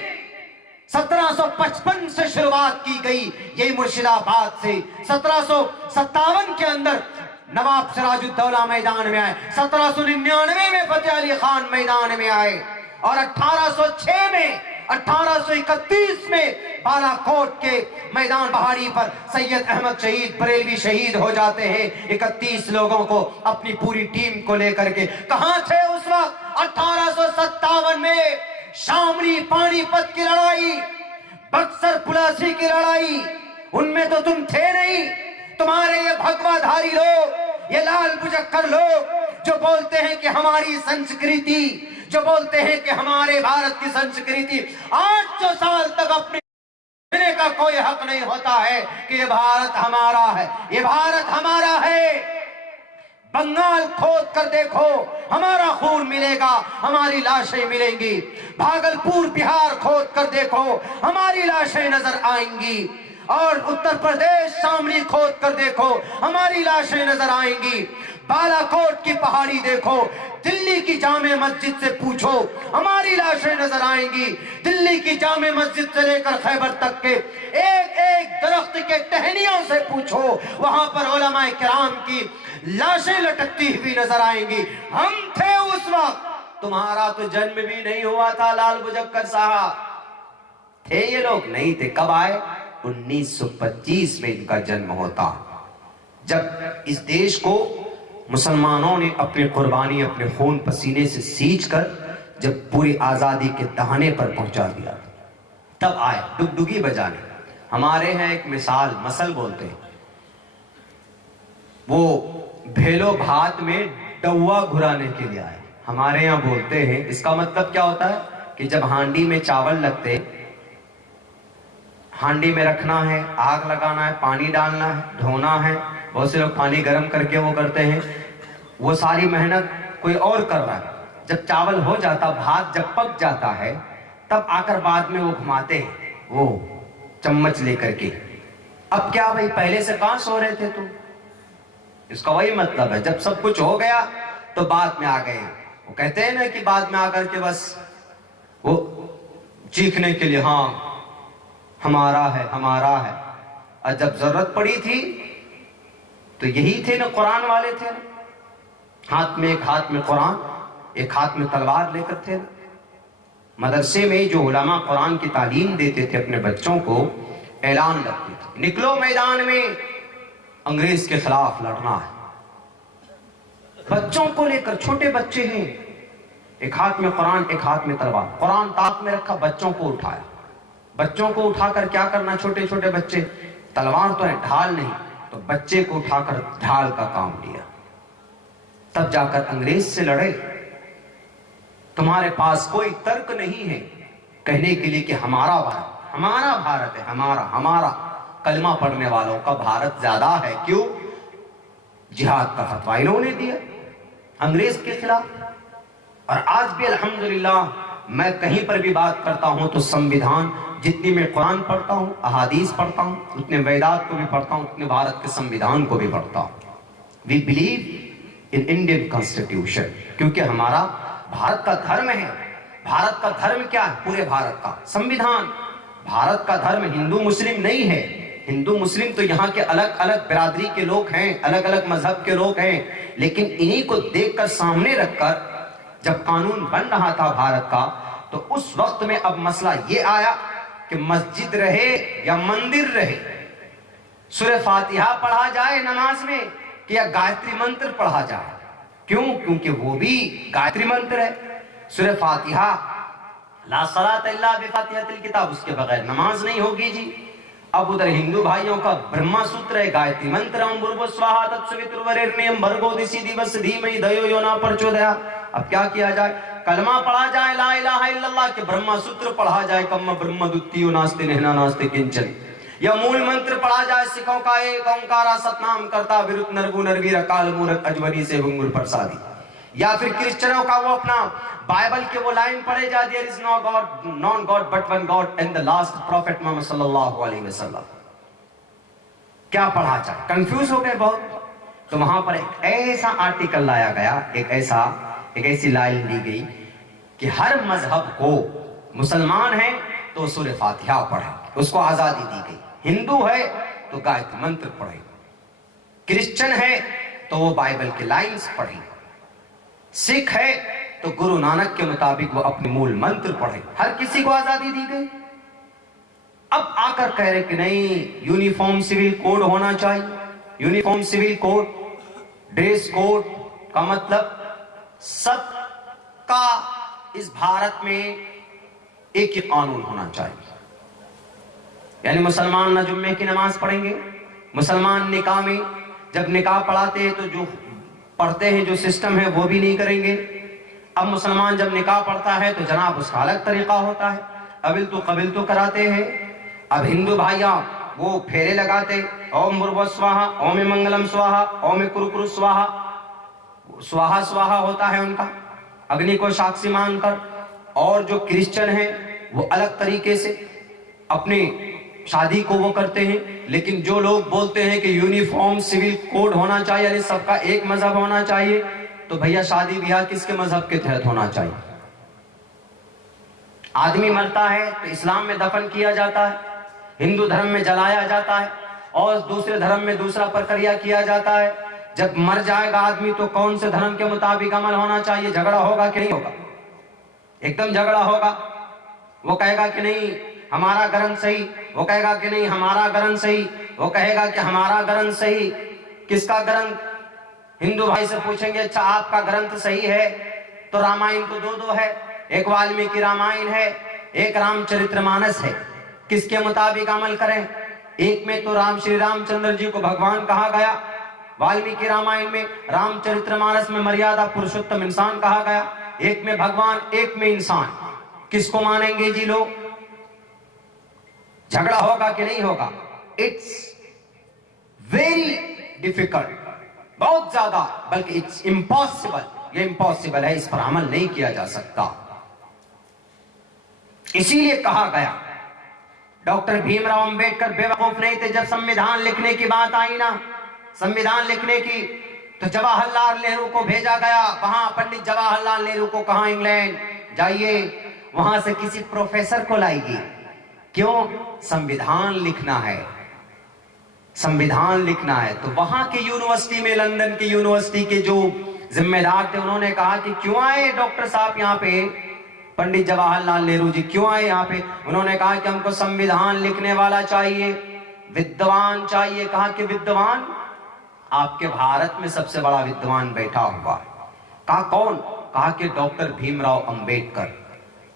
1755 سے شروعات کی گئی یہی مرشد آباد سے، 1757 کے اندر نواب سراج الدولہ میدان میں آئے، 1799 میں فتح علی خان میدان میں آئے، اور 1831 میں بالا کوٹ کے میدان پہاڑی پر سید احمد شہید بریلوی شہید ہو جاتے ہیں، 31 لوگوں کو اپنی پوری ٹیم کو لے کر کے۔ کہاں تھے اس وقت؟ 1857 میں شاملی پانی پت کی لڑائی، بکسر پلاسی کی لڑائی، ان میں تو تم تھے نہیں۔ تمہارے یہ بھگوا دھاری لوگ، یہ لال بجکر لوگ جو بولتے ہیں کہ ہماری سنسکریتی، جو بولتے ہیں کہ ہمارے بھارت کی سنسکریتی، 800 سال تک اپنے دینے کا کوئی حق نہیں ہوتا ہے کہ یہ بھارت ہمارا ہے، یہ بھارت ہمارا ہے۔ بنگال کھود کر دیکھو، ہمارا خون ملے گا، ہماری لاشیں ملیں گی۔ بھاگلپور بہار کھود کر دیکھو، ہماری لاشیں نظر آئیں گی، اور اتر پردیش شاملی کھود کر دیکھو، ہماری لاشیں نظر آئیں گی۔ بالا کوٹ کی پہاڑی دیکھو، دلی کی جامع مسجد سے پوچھو، ہماری لاشیں نظر آئیں گی۔ دلی کی جامع مسجد سے لے کر خیبر تک کے ایک ایک درخت کے ٹہنیوں سے پوچھو، وہاں پر علماء کرام کی لاشیں لٹکتی ہوئی نظر آئیں گی۔ ہم تھے اس وقت، تمہارا تو جنم بھی نہیں ہوا تھا لال بجکر صاحب، تھے یہ لوگ نہیں تھے۔ کب آئے؟ 1925 میں ان کا جنم ہوتا، جب اس دیش کو مسلمانوں نے اپنی قربانی، اپنے خون پسینے سے سینچ کر جب پوری آزادی کے دہانے پر پہنچا دیا، تب آئے ڈگڈگی بجانے۔ ہمارے ہیں ایک مثل بولتے ہیں، وہ بھیلو بھات میں ڈوا گھرانے کے لیے آئے۔ ہمارے یہاں بولتے ہیں، اس کا مطلب کیا ہوتا ہے کہ جب ہانڈی میں چاول لگتے، ہانڈی میں رکھنا ہے، آگ لگانا ہے، پانی ڈالنا ہے، دھونا ہے، بہت سے لوگ پانی گرم کر کے وہ کرتے ہیں، وہ ساری محنت کوئی اور کر رہا ہے۔ جب چاول ہو جاتا، بھات جب پک جاتا ہے، تب آ کر بعد میں وہ گھماتے ہیں، وہ چمچ لے کر کے۔ اب کیا بھائی، پہلے سے کہاں سو رہے تھے تم؟ اس کا وہی مطلب ہے، جب سب کچھ ہو گیا تو بعد میں آ گئے۔ وہ کہتے ہیں نا کہ بعد میں آ کر کے بس وہ چیخنے کے لیے، ہاں ہمارا ہے، ہمارا ہے۔ اور جب ضرورت پڑی تھی تو یہی تھے نا، قرآن والے تھے نا، ہاتھ میں ایک ہاتھ میں قرآن، ایک ہاتھ میں تلوار لے کر تھے نا۔ مدرسے میں جو علماء قرآن کی تعلیم دیتے تھے اپنے بچوں کو، اعلان رکھتے تھے، نکلو میدان میں، انگریز کے خلاف لڑنا ہے۔ بچوں کو لے کر، چھوٹے بچے ہیں، ایک ہاتھ میں قرآن، ایک ہاتھ میں تلوار، قرآن تاق میں رکھا، بچوں کو اٹھایا، بچوں کو اٹھا کر کیا کرنا؟ چھوٹے چھوٹے بچے، تلوار تو ہے ڈھال نہیں، تو بچے کو اٹھا کر ڈھال کا کام لیا، تب جا کر انگریز سے لڑے۔ تمہارے پاس کوئی ترک نہیں ہے کہنے کے لیے کہ ہمارا بھارت ہے، ہمارا کلمہ پڑھنے والوں کا بھارت زیادہ ہے۔ کیوں؟ جہاد کا فتویٰ انہوں نے دیا انگریز کے خلاف۔ اور آج بھی الحمدللہ میں کہیں پر بھی بات کرتا ہوں تو سنویدھان، جتنی میں قرآن پڑھتا ہوں، احادیث پڑھتا ہوں، اتنے ویدات کو بھی پڑھتا ہوں، اتنے بھارت کے سنویدھان کو بھی پڑھتا ہوں۔ We believe in Indian constitution, کیونکہ ہمارا بھارت کا دھرم ہے۔ بھارت کا دھرم کیا ہے؟ پورے بھارت کا سنویدھان۔ بھارت کا دھرم ہندو مسلم نہیں ہے۔ ہندو مسلم تو یہاں کے الگ الگ برادری کے لوگ ہیں، الگ الگ مذہب کے لوگ ہیں، لیکن انہی کو دیکھ کر سامنے رکھ کر جب قانون بن رہا تھا بھارت کا، تو اس وقت میں اب مسئلہ یہ آیا کہ مسجد رہے یا مندر رہے، سورہ فاتحہ پڑھا جائے نماز میں کہ یا گایتری منتر پڑھا جائے۔ کیوں؟ کیونکہ وہ بھی گایتری منتر ہے۔ سورہ فاتحہ، لا صلاۃ الا بفاتحۃ الکتاب، اس کے بغیر نماز نہیں ہوگی جی۔ اب ادھر ہندو بھائیوں کا برہما سوتر ہے، گایتری منتر ہم بھرگو سواہا تتسویتروریرنیم بھرگو دیسی دیوس دھیمہی دھیو یو نہ پرچودیا۔ اب کیا کیا جائے؟ کلمہ پڑھا جائے لا الہ الا اللہ کے برہما سوتر پڑھا جائے، کم برہم دتیو ناستے نہنا ناستے کنچن، یا مول منتر پڑھا جائے سکھوں کا ایک اومکارا ستنام کرتا ورت نرگو نرویر اکال مورت اجوری سے بنگل پرسادی، یا پھر کرسچنوں کا وہ اپنا بائبل کے وہ لائن پڑھے جا there is no God, non God but one God and the last prophet محمد صلی اللہ علیہ وسلم۔ کیا پڑھا جائے؟ کنفیوز ہو گئے بہت۔ تو وہاں پر ایک ایسا آرٹیکل لایا گیا، ایک ایسی لائن لی گئی کہ ہر مذہب کو، مسلمان ہے تو سورہ فاتحہ پڑھے، اس کو آزادی دی گئی۔ ہندو ہے تو گایتری منتر پڑھے، کرسچن ہے تو وہ بائبل کے لائنز پڑھے، سکھ ہے تو گرو نانک کے مطابق وہ اپنے مول منتر پڑھے، ہر کسی کو آزادی دی گئی۔ اب آ کر کہہ رہے کہ نہیں، یونیفارم سول کوڈ ہونا چاہیے۔ Uniform civil code, dress code کا مطلب سب کا اس بھارت میں ایک ہی قانون ہونا چاہیے، یعنی مسلمان نہ جمعے کی نماز پڑھیں گے، مسلمان نکاح میں جب نکاح پڑھاتے ہیں تو جو پڑھتے ہیں جو سسٹم ہے وہ بھی نہیں کریں گے۔ اب مسلمان جب نکاح پڑھتا ہے تو جناب اس کا الگ طریقہ ہوتا ہے، قبل تو کراتے ہیں۔ اب ہندو بھائیاں وہ پھیرے لگاتے، اوم بھرگو سواہا، اوم منگلم سواہا، اوم کرکرو سواہا، سواہا سواہا ہوتا ہے ان کا، اگنی کو ساکشی مان کر۔ اور جو کرسچن ہیں وہ الگ طریقے سے اپنی شادی کو وہ کرتے ہیں، لیکن جو لوگ بولتے ہیں کہ یونیفارم سول کوڈ ہونا چاہیے، یعنی سب کا ایک مذہب ہونا چاہیے، تو بھیا شادی بیاہ کس کے مذہب کے تحت ہونا چاہیے؟ آدمی مرتا ہے تو اسلام میں دفن کیا جاتا ہے، ہندو دھرم میں جلایا جاتا ہے، اور دوسرے دھرم میں دوسرا پرکریا کیا جاتا ہے۔ جب مر جائے گا آدمی تو کون سے دھرم کے مطابق عمل ہونا چاہیے؟ جھگڑا ہوگا کہ نہیں ہوگا؟ ایک دم جھگڑا ہوگا۔ وہ کہے گا کہ نہیں ہمارا گرن صحیح، وہ کہے گا کہ نہیں ہمارا گرن صحیح، وہ کہے گا کہ ہمارا گرن صحیح۔ کس کا گرن؟ ہندو بھائی سے پوچھیں گے اچھا آپ کا گرنتھ صحیح ہے تو رامائن تو دو ہے، ایک والمیکی رامائن ہے، ایک رام چرتر مانس ہے، کس کے مطابق عمل کریں؟ ایک میں تو شری رام چندر جی کو بھگوان کہا گیا، والمیکی رامائن میں، رام چرتر مانس میں مریادہ پرشوتم انسان کہا گیا، ایک میں بھگوان ایک میں انسان، کس کو مانیں گے جی لوگ؟ جھگڑا ہوگا کہ نہیں ہوگا؟ اٹس ویری ڈیفیکلٹ، بہت زیادہ، بلکہ اٹس امپاسبل، یہ امپاسبل ہے، اس پر عمل نہیں کیا جا سکتا۔ اسی لیے کہا گیا ڈاکٹر بھیم راؤ امبیڈکر بے وقوف نہیں تھے۔ جب سنویدھان لکھنے کی بات آئی نا، سنویدھان لکھنے کی، تو جواہر لال نہرو کو بھیجا گیا وہاں، پنڈت جواہر لال نہرو کو، کہاں؟ انگلینڈ جائیے، وہاں سے کسی پروفیسر کو لائیے۔ کیوں؟ سنویدھان لکھنا ہے، سنویدھان لکھنا ہے۔ تو وہاں کے یونیورسٹی میں، لندن کی یونیورسٹی کے جو ذمہ دار تھے، انہوں نے کہا کہ کیوں آئے ڈاکٹر صاحب یہاں پہ، پنڈت جواہر لال نہرو جی کیوں آئے یہاں پہ؟ انہوں نے کہا کہ ہم کو سنویدھان لکھنے والا چاہیے، ودوان چاہیے۔ کہا کہ ودوان؟ آپ کے بھارت میں سب سے بڑا ودوان بیٹھا ہوا۔ کہا کون؟ کہا کہ ڈاکٹر بھیم راؤ امبیڈکر۔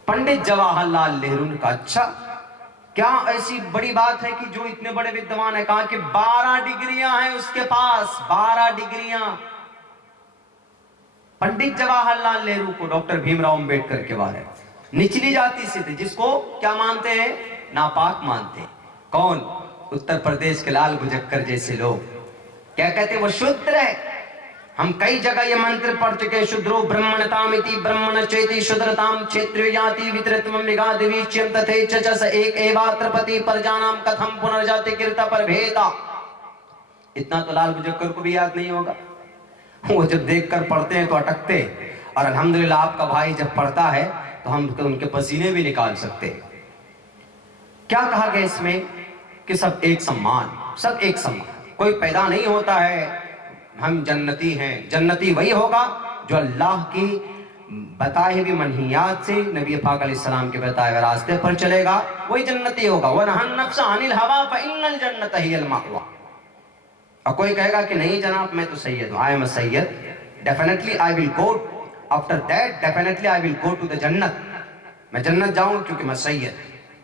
پنڈت جواہر لال نہرو نے کہا اچھا کیا ایسی بڑی بات ہے کہ جو اتنے بڑے ودوان ہیں؟ کہا کہ 12 ڈگریاں ہیں اس کے پاس، 12 ڈگریاں. پنڈت جواہر لال نہرو کو ڈاکٹر بھیم راؤ امبیڈکر کے بارے نچلی جاتی سے تھے، جس کو کیا مانتے ہیں؟ ناپاک مانتے ہیں. کون؟ اتر پردیش کے لال گجکر جیسے لوگ کیا کہتے ہیں؟ وہ شودر ہے. ہم کئی جگہ یہ منتر پڑھ چکے، شودرو برہمنتامتی برہمن چیتی شودرتام چھیتریو یاتی وترتمم نگا دیویچیم تتھے چچس ایک ایوا ترپتی پرجانام کتھم پنرجاتی کرتا پر بھیتا. اتنا تو لال گجکر کو بھی یاد نہیں ہوگا. وہ جب دیکھ کر پڑھتے ہیں تو اٹکتے، اور الحمدللہ آپ کا بھائی جب پڑھتا ہے تو ہم ان کے پسینے بھی نکال سکتے. کیا کہا گیا اس میں؟ کہ سب ایک سمان، سب ایک سمان. کوئی پیدا نہیں ہوتا ہے ہم جنتی ہیں. جنتی وہی ہوگا جو اللہ کی بتائے ہوئی منہیات سے، نبی پاک علیہ السلام کے بتائے ہوئے راستے پر چلے گا، وہی جنتی ہوگا. وَنَهَا النَّفْسَ عَنِ الْهَوَىٰ فَإِنَّ الْجَنَّةَ هِيَ الْمَأْوَىٰ. اور کوئی کہے گا کہ نہیں جناب میں تو سید ہوں، I am a Syed, definitely I will go after that, definitely I will go to the جنت. میں جنت جاؤں کیونکہ میں سید،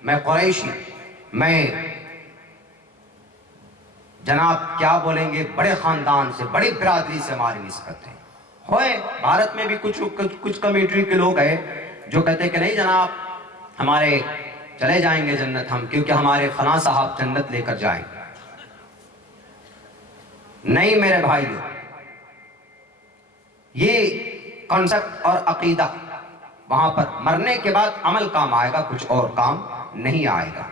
میں قریشی، میں جناب کیا بولیں گے، بڑے خاندان سے، بڑی برادری سے ہماری نسبت ہے. ہوئے بھارت میں بھی کچھ کمیونٹی کے لوگ ہیں جو کہتے ہیں کہ نہیں جناب ہمارے چلے جائیں گے جنت ہم، کیونکہ ہمارے فلاں صاحب جنت لے کر جائیں گے. نہیں میرے بھائیو، یہ کنسپٹ اور عقیدہ وہاں پر مرنے کے بعد عمل کام آئے گا، کچھ اور کام نہیں آئے گا.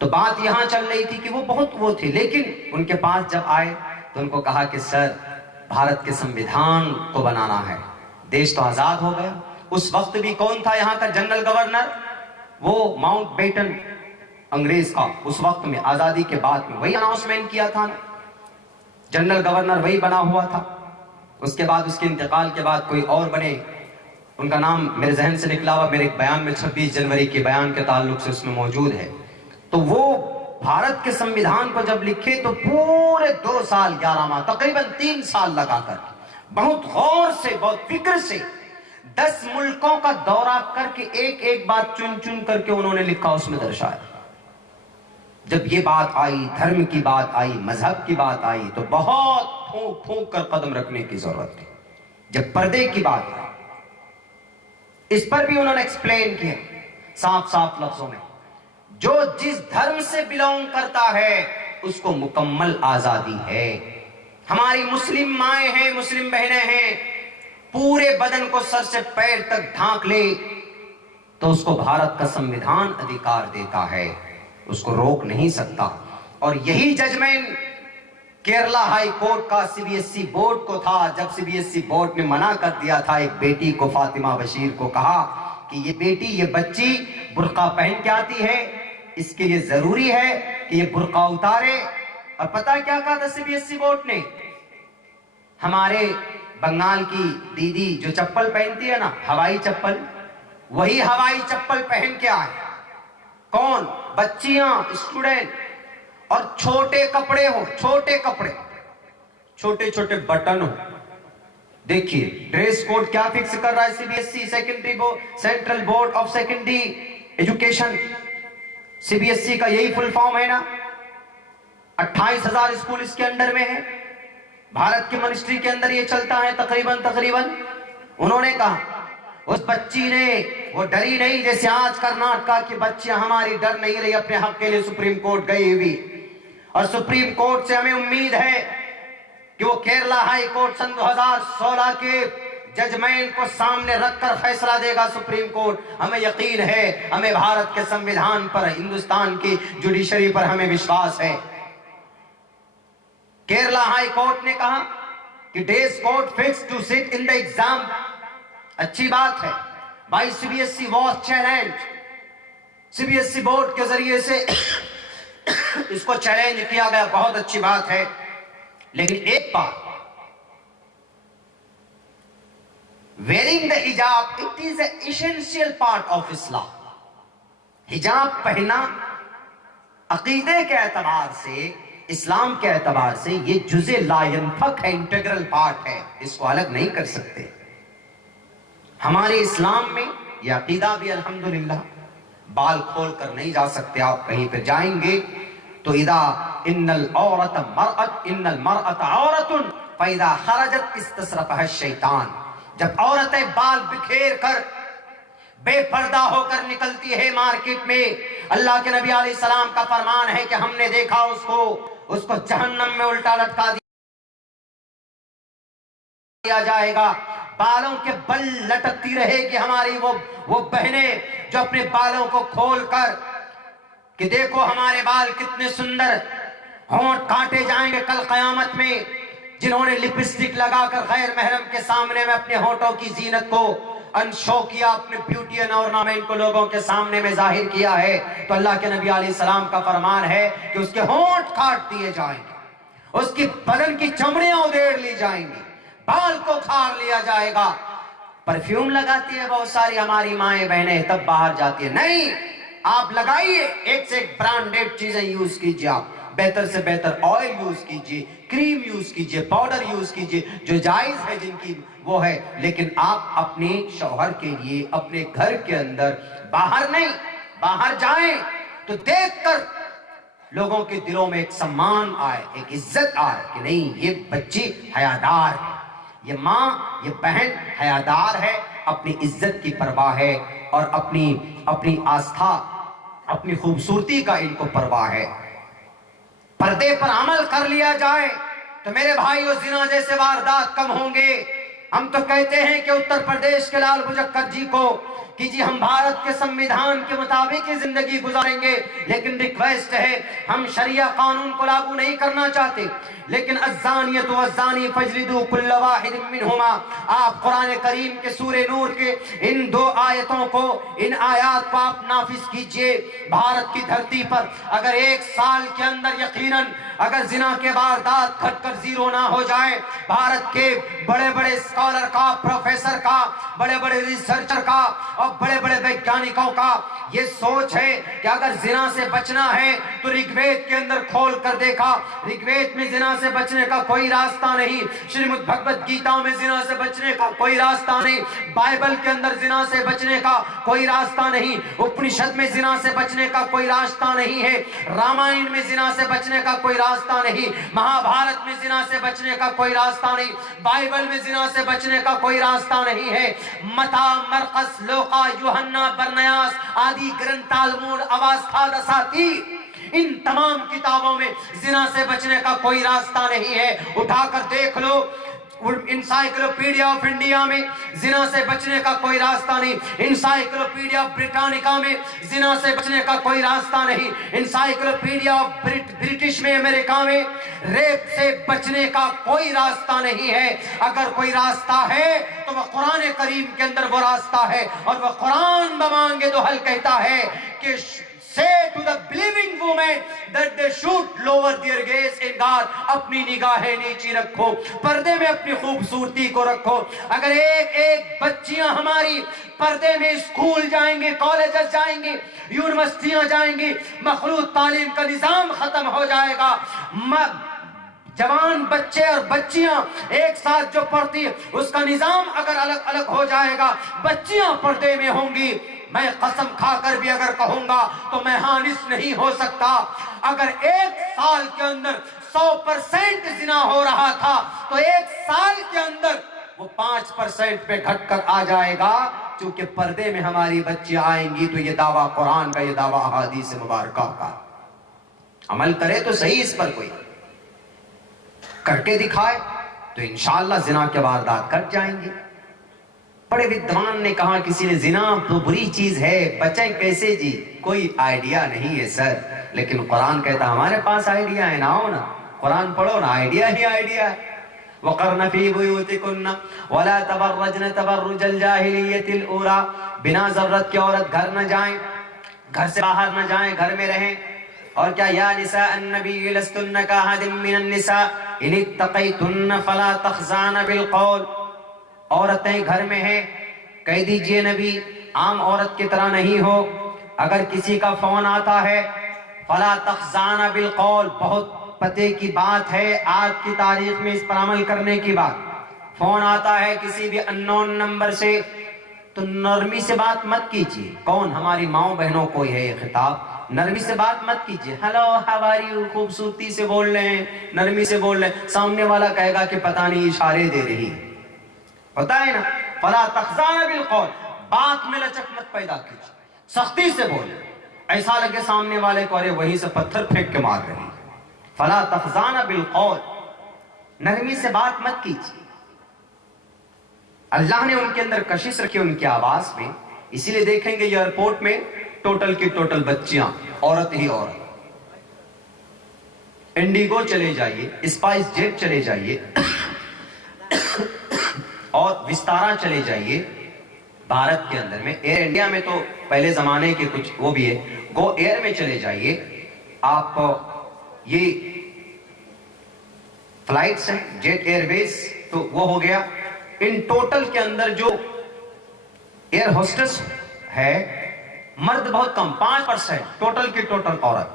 تو بات یہاں چل رہی تھی کہ وہ بہت وہ تھے، لیکن ان کے پاس جب آئے تو ان کو کہا کہ سر بھارت کے سمویدھان کو بنانا ہے. دیش تو آزاد ہو گیا. اس وقت بھی کون تھا یہاں کا جنرل گورنر؟ وہ ماؤنٹ بیٹن انگریز کا. اس وقت میں آزادی کے بعد میں وہی اناؤنسمنٹ کیا تھا نا، جنرل گورنر وہی بنا ہوا تھا. اس کے بعد اس کے انتقال کے بعد کوئی اور بنے، ان کا نام میرے ذہن سے نکلا ہوا، میرے ایک بیان میں 26 جنوری کے بیان کے تعلق سے اس میں موجود ہے. تو وہ بھارت کے سمویدھان کو جب لکھے تو پورے 2 سال 11 ماہ تقریباً 3 سال لگا کر بہت غور سے، بہت فکر سے 10 ملکوں کا دورہ کر کے ایک ایک بات چن چن کر کے انہوں نے لکھا، اس میں درشایا. جب یہ بات آئی، دھرم کی بات آئی، مذہب کی بات آئی، تو بہت پھونک پھونک کر قدم رکھنے کی ضرورت تھی. جب پردے کی بات آئی، اس پر بھی انہوں نے ایکسپلین کیا صاف صاف لفظوں میں. جو جس دھرم سے بلونگ کرتا ہے اس کو مکمل آزادی ہے. ہماری مسلم مائیں ہیں، مسلم بہنیں ہیں، پورے بدن کو سر سے پیر تک ڈھانک لے تو اس کو بھارت کا سمویدھان ادھیکار دیتا ہے، اس کو روک نہیں سکتا. اور یہی ججمنٹ کیرلا ہائی کورٹ کا C B S E board کو تھا، جب C B S E board نے منع کر دیا تھا ایک بیٹی کو، فاطمہ بشیر کو، کہا کہ یہ بیٹی، یہ بچی برقع پہن کے آتی ہے، اس کے لیے ضروری ہے کہ یہ برقع اتارے. اور پتہ کیا کہا تھا C B S E board نے؟ ہمارے بنگال کی دیدی جو چپل پہنتی ہے نا، ہوائی چپل، وہی ہوائی چپل پہن کے آئے. کون؟ بچیاں، اسٹوڈنٹ. اور چھوٹے کپڑے ہو، چھوٹے کپڑے، چھوٹے چھوٹے بٹن ہو. دیکھیے ڈریس کوڈ کیا فکس کر رہا ہے C B S E, central board of secondary education. C B S E کا یہی فل فارم ہے نا. 28,000 اسکول اس کے انڈر میں ہے. بھارت کی منسٹری کے اندر یہ چلتا ہے تقریباً. انہوں نے کہا اس بچی نے وہ ڈری نہیں، جیسے آج کرناٹکا کی بچیاں ہماری ڈر نہیں رہی، اپنے حق کے لیے سپریم کورٹ گئی ہوئی. اور سپریم کورٹ سے ہمیں امید ہے کہ وہ کیرلا ہائی کورٹ سن 2016 کے ججمنٹ کو سامنے رکھ کر فیصلہ دے گا سپریم کورٹ. ہمیں یقین ہے، ہمیں بھارت کے سمویدھان پر، ہندوستان کی جوڈیشری پر ہمیں وشواس ہے. کیرلا ہائی کورٹ نے کہا کہ days code fix to sit in the exam. اچھی بات ہے by C B S E was challenge. C B S E board کے ذریعے سے اس کو چیلنج کیا گیا، بہت اچھی بات ہے. لیکن ایک بات، wearing the hijab, it is an essential part of Islam. حجاب پہننا عقیدے کے اعتبار سے، اسلام کے اعتبار سے یہ جزء لا ينفک ہے، انٹیگرل پارٹ ہے، اس کو الگ نہیں کر سکتے. ہمارے اسلام میں یہ عقیدہ بھی الحمدللہ بال کھول کر نہیں جا سکتے. آپ کہیں پہ جائیں گے تو اذا ان المرأة عورت فاذا خرجت استصرفها الشیطان. جب عورتیں بال بکھیر کر بے پردہ ہو کر نکلتی ہے مارکیٹ میں، اللہ کے نبی علیہ السلام کا فرمان ہے کہ ہم نے دیکھا اس کو جہنم میں الٹا لٹکا دیا جائے گا. بالوں کے بل لٹکتی رہے گی ہماری وہ بہنیں جو اپنے بالوں کو کھول کر کہ دیکھو ہمارے بال کتنے سندر، ہونٹ کاٹے جائیں گے کل قیامت میں. جنہوں نے لپسٹک لگا کر غیر محرم کے سامنے میں اپنے ہونٹوں کی زینت کو انشو کیا، اپنے بیوٹی اینڈ اورنامنٹ کو لوگوں کے سامنے میں ظاہر کیا ہے، تو اللہ کے نبی علیہ السلام کا فرمان ہے کہ اس کے ہونٹ کاٹ دیے جائیں گے، اس کی بدن کی چمڑیاں ادھیڑ لی جائیں گی، بال کو کھار لیا جائے گا. پرفیوم لگاتی ہے بہت ساری ہماری مائیں بہنیں، تب باہر جاتی ہے. نہیں، آپ لگائیے، ایک سے ایک برانڈیڈ چیزیں یوز کیجیے، آپ بہتر سے بہتر آئل یوز کیجیے، کریم یوز کیجیے، پاؤڈر یوز کیجیے، جو جائز ہے جن کی وہ ہے. لیکن آپ اپنے شوہر کے لیے اپنے گھر کے اندر باہر نہیں، باہر جائیں تو دیکھ کر لوگوں کے دلوں میں ایک سمان آئے، ایک عزت آئے کہ نہیں یہ بچی حیادار ہے، یہ ماں یہ بہن حیادار ہے، اپنی عزت کی پرواہ ہے اور اپنی آستھا اپنی خوبصورتی کا ان کو پرواہ ہے. پردے پر عمل کر لیا جائے تو میرے بھائیو زنا جیسے واردات کم ہوں گے. ہم تو کہتے ہیں کہ اتر پردیش کے لال بجکر جی کو کہ جی ہم بھارت کے سمویدھان کے مطابق ہی زندگی گزاریں گے، لیکن ریکویسٹ ہے ہم شریعہ قانون کو لاگو نہیں کرنا چاہتے، لیکن الزانیۃ والزانی فاجلدوا کل واحد منہما. آپ قرآن کریم کے سورہ نور کے ان 2 آیتوں کو، ان آیات کو آپ نافذ کیجئے. بھارت کی دھرتی پر اگر 1 سال کے اندر یقیناً اگر زنا کے واردات گھٹ کر 0 نہ ہو جائے، بھارت کے بڑے بڑے اسکالر کا، پروفیسر کا، بڑے بڑے ریسرچر کا اور بڑے بڑے ویگیانکوں کا یہ سوچ ہے کہ اگر زنا سے بچنا ہے تو رگ وید کے اندر کھول کر دیکھا، رگ وید میں زنا سے بچنے کا کوئی راستہ نہیں، شریمد بھگوت گیتا میں زنا سے بچنے کا کوئی راستہ نہیں، بائبل کے اندر زنا سے بچنے کا کوئی راستہ نہیں، اپنشد میں زنا سے بچنے کا کوئی راستہ نہیں ہے، رامائن میں زنا سے بچنے کا کوئی راستہ نہیں، مہا بھارت میں زنا سے بچنے کا کوئی راستہ نہیں، بائبل میں زنا سے بچنے کا کوئی راستہ نہیں ہے. متا، مرقس، لوقا، یوحنا، برنیاس آدی گرنتھ، تالمود، اواسطا، دساتی، ان تمام کتابوں میں زنا سے بچنے کا کوئی راستہ نہیں ہے. اٹھا کر دیکھ لو، انسائیکلوپیڈیا آف انڈیا میں زنا سے بچنے کا کوئی راستہ نہیں، انسائیکلوپیڈیا برٹانیکا میں زنا سے بچنے کا کوئی راستہ نہیں، انسائیکلوپیڈیا برٹش میں امریکہ میں ریپ سے بچنے کا کوئی راستہ نہیں ہے. اگر کوئی راستہ ہے تو وہ قرآن کریم کے اندر وہ راستہ ہے، اور وہ قرآن بمانگے تو حل کہتا ہے کہ say to the believing women that they should lower their gaze in God. اپنی نگاہیں نیچی رکھو، پردے میں اپنی خوبصورتی کو رکھو. اگر ایک بچیاں ہماری پردے میں اسکول جائیں گے، کالجز جائیں گے، یونیورسٹیاں جائیں گی، مخلوط تعلیم کا نظام ختم ہو جائے گا. جوان بچے اور بچیاں ایک ساتھ جو پڑھتی اس کا نظام اگر الگ الگ ہو جائے گا، بچیاں پردے میں ہوں گی. میں قسم کھا کر بھی اگر کہوں گا تو میں ہانس نہیں ہو سکتا. اگر 1 سال کے اندر 100% زنا ہو رہا تھا تو 1 سال کے اندر وہ 5% پہ گھٹ کر آ جائے گا. چونکہ پردے میں ہماری بچیاں آئیں گی تو یہ دعویٰ قرآن کا، یہ دعویٰ احادیث مبارکہ کا. عمل کرے تو صحیح، اس پر کوئی کر کے دکھائے تو انشاءاللہ زنا کے واردات کٹ جائیں گے. بڑے ودوان نے کہا کسی نے زنا تو بری چیز ہے، بچیں کیسے جی؟ کوئی آئیڈیا نہیں ہے سر، لیکن قرآن کہتا ہمارے پاس آئیڈیا ہے. نہ ہو نا قرآن پڑھو نا، آئیڈیا ہی آئیڈیا ہے. وَقَرْنَ فِي بُيُوتِكُنَّ وَلَا تَبَرَّجْنَ تَبَرُّجَ الْجَاهِلِيَّةِ الْأُولَىٰ. بنا ضرورت کی عورت گھر نہ جائیں، گھر سے باہر نہ جائیں، گھر میں رہیں. اور کیا یا نساء النبی لستن کاحد من النساء ان اتقیتن فلا تخضعن بالقول. عورتیں گھر میں ہیں، کہہ دیجئے نبی عام عورت کی طرح نہیں ہو. اگر کسی کا فون آتا ہے فلا تخضعن بالقول، بہت پتے کی بات ہے آج کی تاریخ میں اس پر عمل کرنے کی بات. فون آتا ہے کسی بھی انون نمبر سے تو نرمی سے بات مت کیجیے. کون؟ ہماری ماؤں بہنوں کو ہے یہ خطاب. نرمی سے بات مت کیجیے. ہیلو ہاؤ آر یو، خوبصورتی سے بول رہے ہیں، نرمی سے بول رہے ہیں. سامنے والا کہے گا کہ پتہ نہیں اشارے دے رہی، پتہ ہے نا. فلا تخضعن بالقول، بات میں لچک مت پیدا کیجیے، سختی سے بولیں، ایسا لگے سامنے والے کو ارے وہیں سے پتھر پھینک کے مار رہی. فلا تخضعن بالقول، نرمی سے بات مت کیجیے. اللہ نے ان کے اندر کشش رکھی ان کی آواز میں. اسی لیے دیکھیں گے ایئرپورٹ میں ٹوٹل کی ٹوٹل بچیاں عورت ہی عورت. انڈیگو چلے جائیے، اسپائس جیٹ چلے جائیے اور وستارا چلے جائیے بھارت کے اندر میں. ایئر انڈیا میں تو پہلے زمانے کے کچھ وہ بھی ہے. گو ایئر میں چلے جائیے آپ، یہ فلائٹس ہیں جیٹ ایئر ویز تو وہ ہو گیا. ان ٹوٹل کے اندر جو ایئر ہوسٹس ہے مرد بہت کم، 5% ٹوٹل کی ٹوٹل عورت.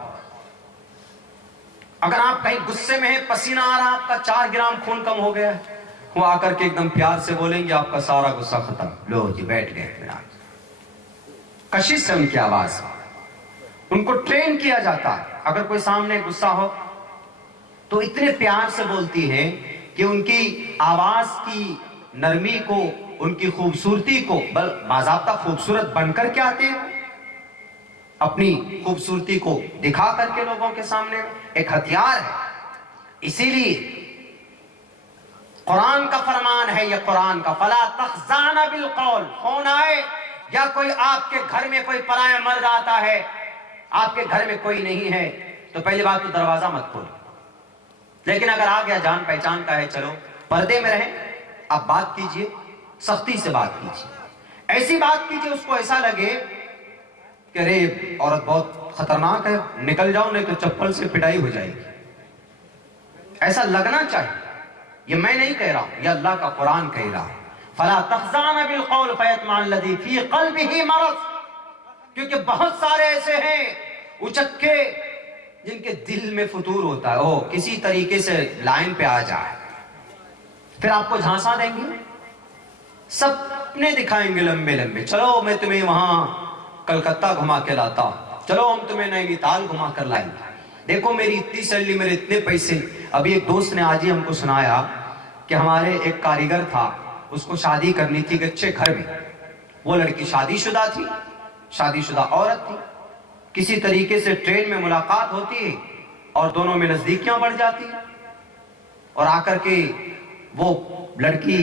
اگر آپ کہیں غصے میں ہیں، پسینہ آ رہا، آپ کا 4 گرام خون کم ہو گیا ہے، وہ آ کر کے ایک دم پیار سے بولیں گے آپ کا سارا غصہ ختم. لو جی بیٹھ گئے. کشش ہے ان کی آواز. ان کو ٹرین کیا جاتا ہے. اگر کوئی سامنے غصہ ہو تو اتنے پیار سے بولتی ہیں کہ ان کی آواز کی نرمی کو، ان کی خوبصورتی کو، باضابطہ خوبصورت بن کر کے آتے ہیں، اپنی خوبصورتی کو دکھا کر کے لوگوں کے سامنے. ایک ہتھیار ہے. اسی لیے قرآن کا فرمان ہے، یہ قرآن کا فلا تخضعن بالقول. فون آئے یا کوئی آپ کے گھر میں کوئی پرایا مرد آتا ہے، آپ کے گھر میں کوئی نہیں ہے، تو پہلی بات تو دروازہ مت کھولو. لیکن اگر آ گیا جان پہچان کا ہے، چلو پردے میں رہیں، آپ بات کیجئے، سختی سے بات کیجئے. ایسی بات کیجئے اس کو ایسا لگے کہ ارے عورت بہت خطرناک ہے، نکل جاؤ نہیں تو چپل سے پٹائی ہو جائے گی. ایسا لگنا چاہیے. یہ میں نہیں کہہ رہا ہوں، یہ اللہ کا قرآن کہہ رہا ہے. فلا تخضعن بالقول فیطمع الذی فی قلبہ مرض. کیونکہ بہت سارے ایسے ہیں اچکے جن کے دل میں فطور ہوتا ہے، وہ کسی طریقے سے لائن پہ آ جائے، پھر آپ کو جھانسا دیں گے، سپنے دکھائیں گے لمبے لمبے. چلو میں تمہیں وہاں کلکتہ گھما کے لاتا ہوں، چلو ہم تمہیں نینی تال گھما کر لائیں گے، دیکھو میری اتنی سیلری، میرے اتنے پیسے. ابھی ایک دوست نے آج ہی ہم کو سنایا کہ ہمارے ایک کاریگر تھا، اس کو شادی کرنی تھی ایک اچھے گھر میں. وہ لڑکی شادی شدہ تھی، شادی شدہ عورت تھی. کسی طریقے سے ٹرین میں ملاقات ہوتی ہے اور دونوں میں نزدیکیاں بڑھ جاتی ہیں، اور آ کر کے وہ لڑکی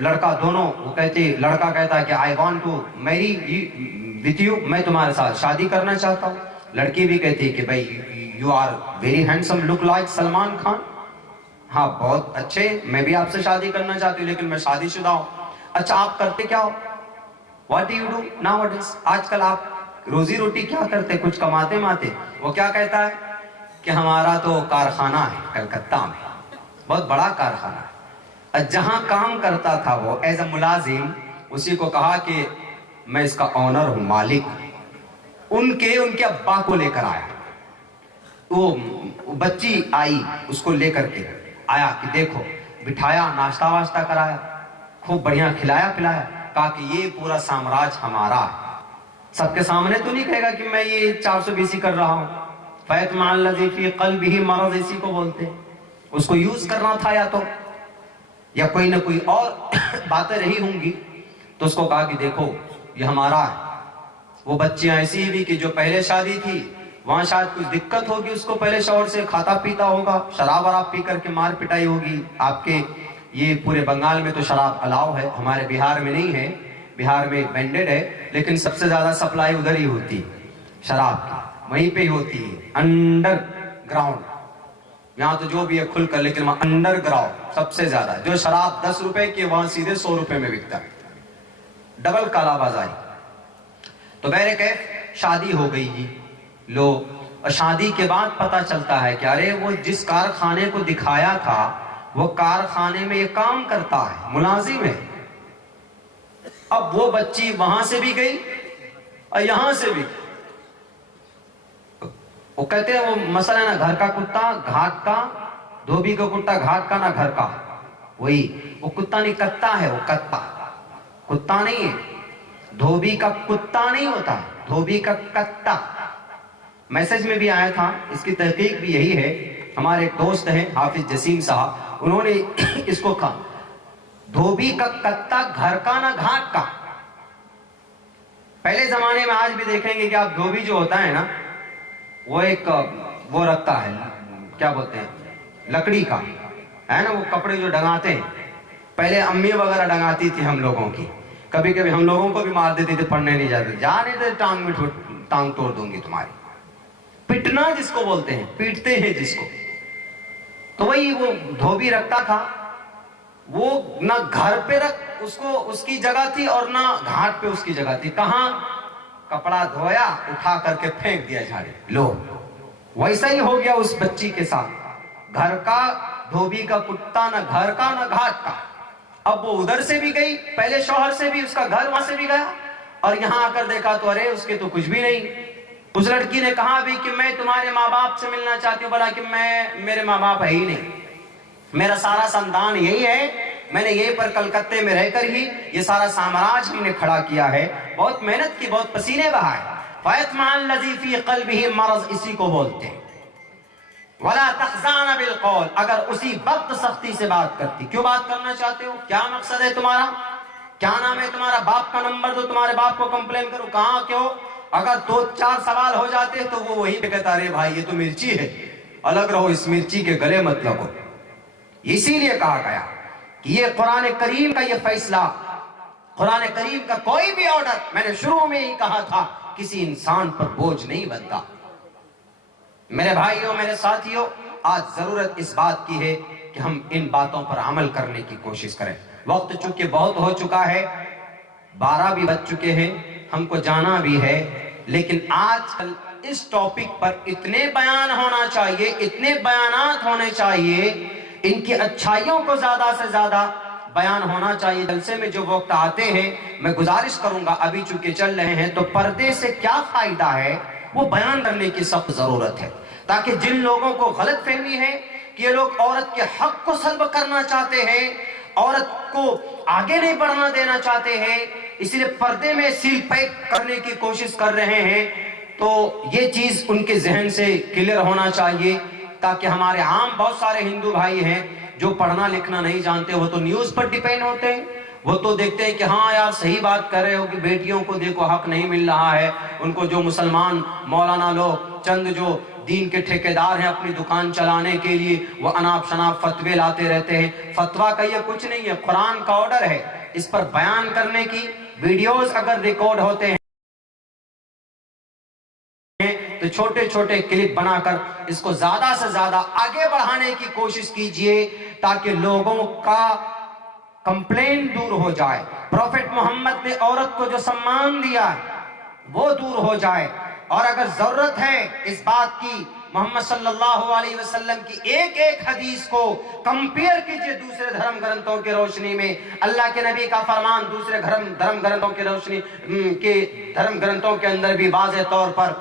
لڑکا دونوں، وہ کہتے، لڑکا کہتا ہے کہ I want to marry with you، میں تمہارے ساتھ شادی کرنا چاہتا ہوں. لڑکی بھی کہتی ہے کہ بھائی you are very handsome, look like Salman Khan. ہاں بہت اچھے، میں بھی آپ سے شادی کرنا چاہتی ہوں لیکن میں شادی شدہ ہوں. اچھا آپ کرتے کیا ہو؟ What do you do nowadays؟ آج کل آپ روزی روٹی کیا کرتے، کچھ کماتے ماتے؟ وہ کیا کہتا ہے کہ ہمارا تو کارخانہ ہے کلکتہ میں، بہت بڑا کارخانہ ہے. جہاں کام کرتا تھا وہ ایز اے ملازم، اسی کو کہا کہ میں اس کا آنر ہوں، مالک. ان کے ابا کو لے کر آیا، وہ بچی آئی اس کو لے کر کے آیا کہ دیکھو، بٹھایا، ناشتہ واشتہ کرایا، خوب بڑھیا کھلایا پلایا، کہا کہ یہ پورا سامراج ہمارا ہے. سب کے سامنے تو نہیں کہے گا کہ میں یہ 420 کر رہا ہوں. فیطمع الذی فی قلبہ مرض، اسی کو بولتے. اس کو یوز کرنا تھا یا تو، یا کوئی نہ کوئی اور باتیں رہی ہوں گی، تو اس کو کہا کہ دیکھو یہ ہمارا ہے. وہ بچیاں ایسی بھی کہ جو پہلے شادی تھی وہاں شاید کچھ دقت ہوگی، اس کو پہلے شوہر سے کھاتا پیتا ہوگا، شراب وراب پی کر کے مار پٹائی ہوگی. آپ کے یہ پورے بنگال میں تو شراب الاؤ ہے، ہمارے بہار میں نہیں ہے، بہار میں بینڈڈ ہے، لیکن سب سے زیادہ سپلائی ادھر ہی ہوتی شراب کی، وہیں پہ ہی ہوتی ہے انڈر گراؤنڈ. یہاں تو جو بھی ہے کھل کر، لیکن وہاں انڈر گراؤنڈ سب سے زیادہ. جو شراب 10 روپے کی وہاں سیدھے 100 روپے میں بکتا ہے، ڈبل کالا بازاری. تو بہرکیف شادی ہو گئی جی لو، اور شادی کے بعد پتہ چلتا ہے کہ ارے وہ جس کارخانے کو دکھایا تھا وہ کارخانے میں یہ کام کرتا ہے، ملازم ہے. اب وہ بچی وہاں سے بھی گئی اور یہاں سے بھی. وہ کہتے ہیں وہ مسئلہ ہے نا، گھر کا کتا گھاٹ کا، دھوبی کا کتا گھاٹ کا نہ گھر کا. وہی وہ کتا نہیں کتا ہے، وہ کتا کتا نہیں ہے. دھوبی کا کتا نہیں ہوتا، دھوبی کا کتا۔ میسج میں بھی آیا تھا، اس کی تحقیق بھی یہی ہے۔ ہمارے ایک دوست ہیں حافظ جسیم صاحب، انہوں نے اس کو کہا دھوبی کا کتا گھر کا نہ گھاٹ کا۔ پہلے زمانے میں، آج بھی دیکھیں گے کہ آپ دھوبی جو ہوتا ہے نا، وہ ایک وہ رکھتا ہے، کیا بولتے ہیں، لکڑی کا ہے نا، وہ کپڑے جو ڈنگاتے ہیں، پہلے امی وغیرہ ڈنگاتی تھی ہم لوگوں کی، کبھی کبھی ہم لوگوں کو بھی مار دیتی تھی، پڑھنے نہیں جاتے، جانے دے ٹانگ میں ٹانگ توڑ دوں گی تمہاری۔ پٹنا جس کو بولتے ہیں، پیٹتے ہیں جس کو، تو وہی وہ دھوبی رکھتا تھا، وہ نہ گھر پہ رکھ اس کی جگہ تھی اور نہ گھاٹ پہ اس کی جگہ تھی، کہاں؟ کپڑا دھویا اٹھا کر کے پھینک دیا جھاڑے، لو۔ ویسا ہی ہو گیا اس بچی کے ساتھ، گھر کا دھوبی کا کتا، نہ گھر کا نہ گھاٹ کا۔ اب وہ ادھر سے بھی گئی، پہلے شوہر سے بھی، اس کا گھر وہاں سے بھی گیا، اور یہاں آ کر دیکھا تو ارے اس کے تو کچھ بھی نہیں۔ اس لڑکی نے کہا بھی کہ میں تمہارے ماں باپ سے ملنا چاہتی ہوں، بولا کہ میرے ماں باپ ہے ہی نہیں، میرا سارا خاندان یہی ہے، میں نے یہیں پر کلکتے میں رہ کر ہی یہ سارا سامراج ہم نے کھڑا کیا ہے، بہت محنت کی، بہت پسینے بہائے۔ فَيَطْمَعَ الَّذِي فِي قَلْبِهِ مَرَض، اسی کو بولتے ہیں۔ وَلَا تَخْزَانَ بِالْقَوْلِ، اگر اسی وقت سختی سے بات کرتی، کیوں بات کرنا چاہتے ہو، کیا مقصد ہے تمہارا، کیا نام ہے تمہارا، باپ کا نمبر دو، تمہارے باپ کو کمپلین کرو، کہاں کیوں؟ اگر 2-4 سوال ہو جاتے تو وہ وہی کہتا، ارے بھائی یہ تو مرچی ہے، الگ رہو، اس مرچی کے گلے مت لگو۔ اسی لیے کہا گیا کہ یہ قرآن کریم کا یہ فیصلہ، قرآن کریم کا کوئی بھی آرڈر، میں نے شروع میں ہی کہا تھا، کسی انسان پر بوجھ نہیں بنتا۔ میرے بھائیوں، میرے ساتھیوں، آج ضرورت اس بات کی ہے کہ ہم ان باتوں پر عمل کرنے کی کوشش کریں۔ وقت چونکہ بہت ہو چکا ہے، 12 بھی بج چکے ہیں، ہم کو جانا بھی ہے، لیکن آج کل اس ٹاپک پر اتنے بیان ہونا چاہیے، اتنے بیانات ہونے چاہیے، ان کی اچھائیوں کو زیادہ سے زیادہ بیان ہونا چاہیے۔ جلسے میں جو وقت آتے ہیں، میں گزارش کروں گا، ابھی چونکہ چل رہے ہیں تو پردے سے کیا فائدہ ہے وہ بیان کرنے کی سخت ضرورت ہے، تاکہ جن لوگوں کو غلط فہمی ہے کہ یہ لوگ عورت کے حق کو سلب کرنا چاہتے ہیں، عورت کو آگے نہیں بڑھنا دینا چاہتے ہیں، اس لیے پردے میں سیل پیک کرنے کی کوشش کر رہے ہیں، تو یہ چیز ان کے ذہن سے کلیئر ہونا چاہیے، تاکہ ہمارے عام بہت سارے ہندو بھائی ہیں جو پڑھنا لکھنا نہیں جانتے، وہ تو نیوز پر ڈیپینڈ ہوتے ہیں، وہ تو دیکھتے ہیں کہ ہاں یار صحیح بات کر رہے ہو کہ بیٹیوں کو دیکھو حق نہیں مل رہا ہے، ان کو جو مسلمان مولانا لوگ، چند جو دین کے ٹھیکیدار ہیں اپنی دکان چلانے کے لیے، وہ اناپ شناپ فتوے لاتے رہتے ہیں۔ فتویٰ کا یہ کچھ نہیں ہے، قرآن کا آرڈر ہے، اس پر بیان کرنے کی ویڈیوز اگر ریکارڈ ہوتے ہیں تو چھوٹے چھوٹے کلپ بنا کر اس کو زیادہ سے زیادہ آگے بڑھانے کی کوشش کیجئے، تاکہ لوگوں کا کمپلین دور ہو جائے، پروفیٹ محمد نے عورت کو جو سمان دیا وہ دور ہو جائے، اور اگر ضرورت ہے اس بات کی، محمد صلی اللہ علیہ وسلم کی ایک ایک حدیث کو کمپیئر کیجئے دوسرے دھرم گرنتھوں کی روشنی میں، اللہ کے نبی کا فرمان دوسرے دھرم گرنتھوں کی روشنی کے دھرم گرنتھوں کے اندر بھی واضح طور پر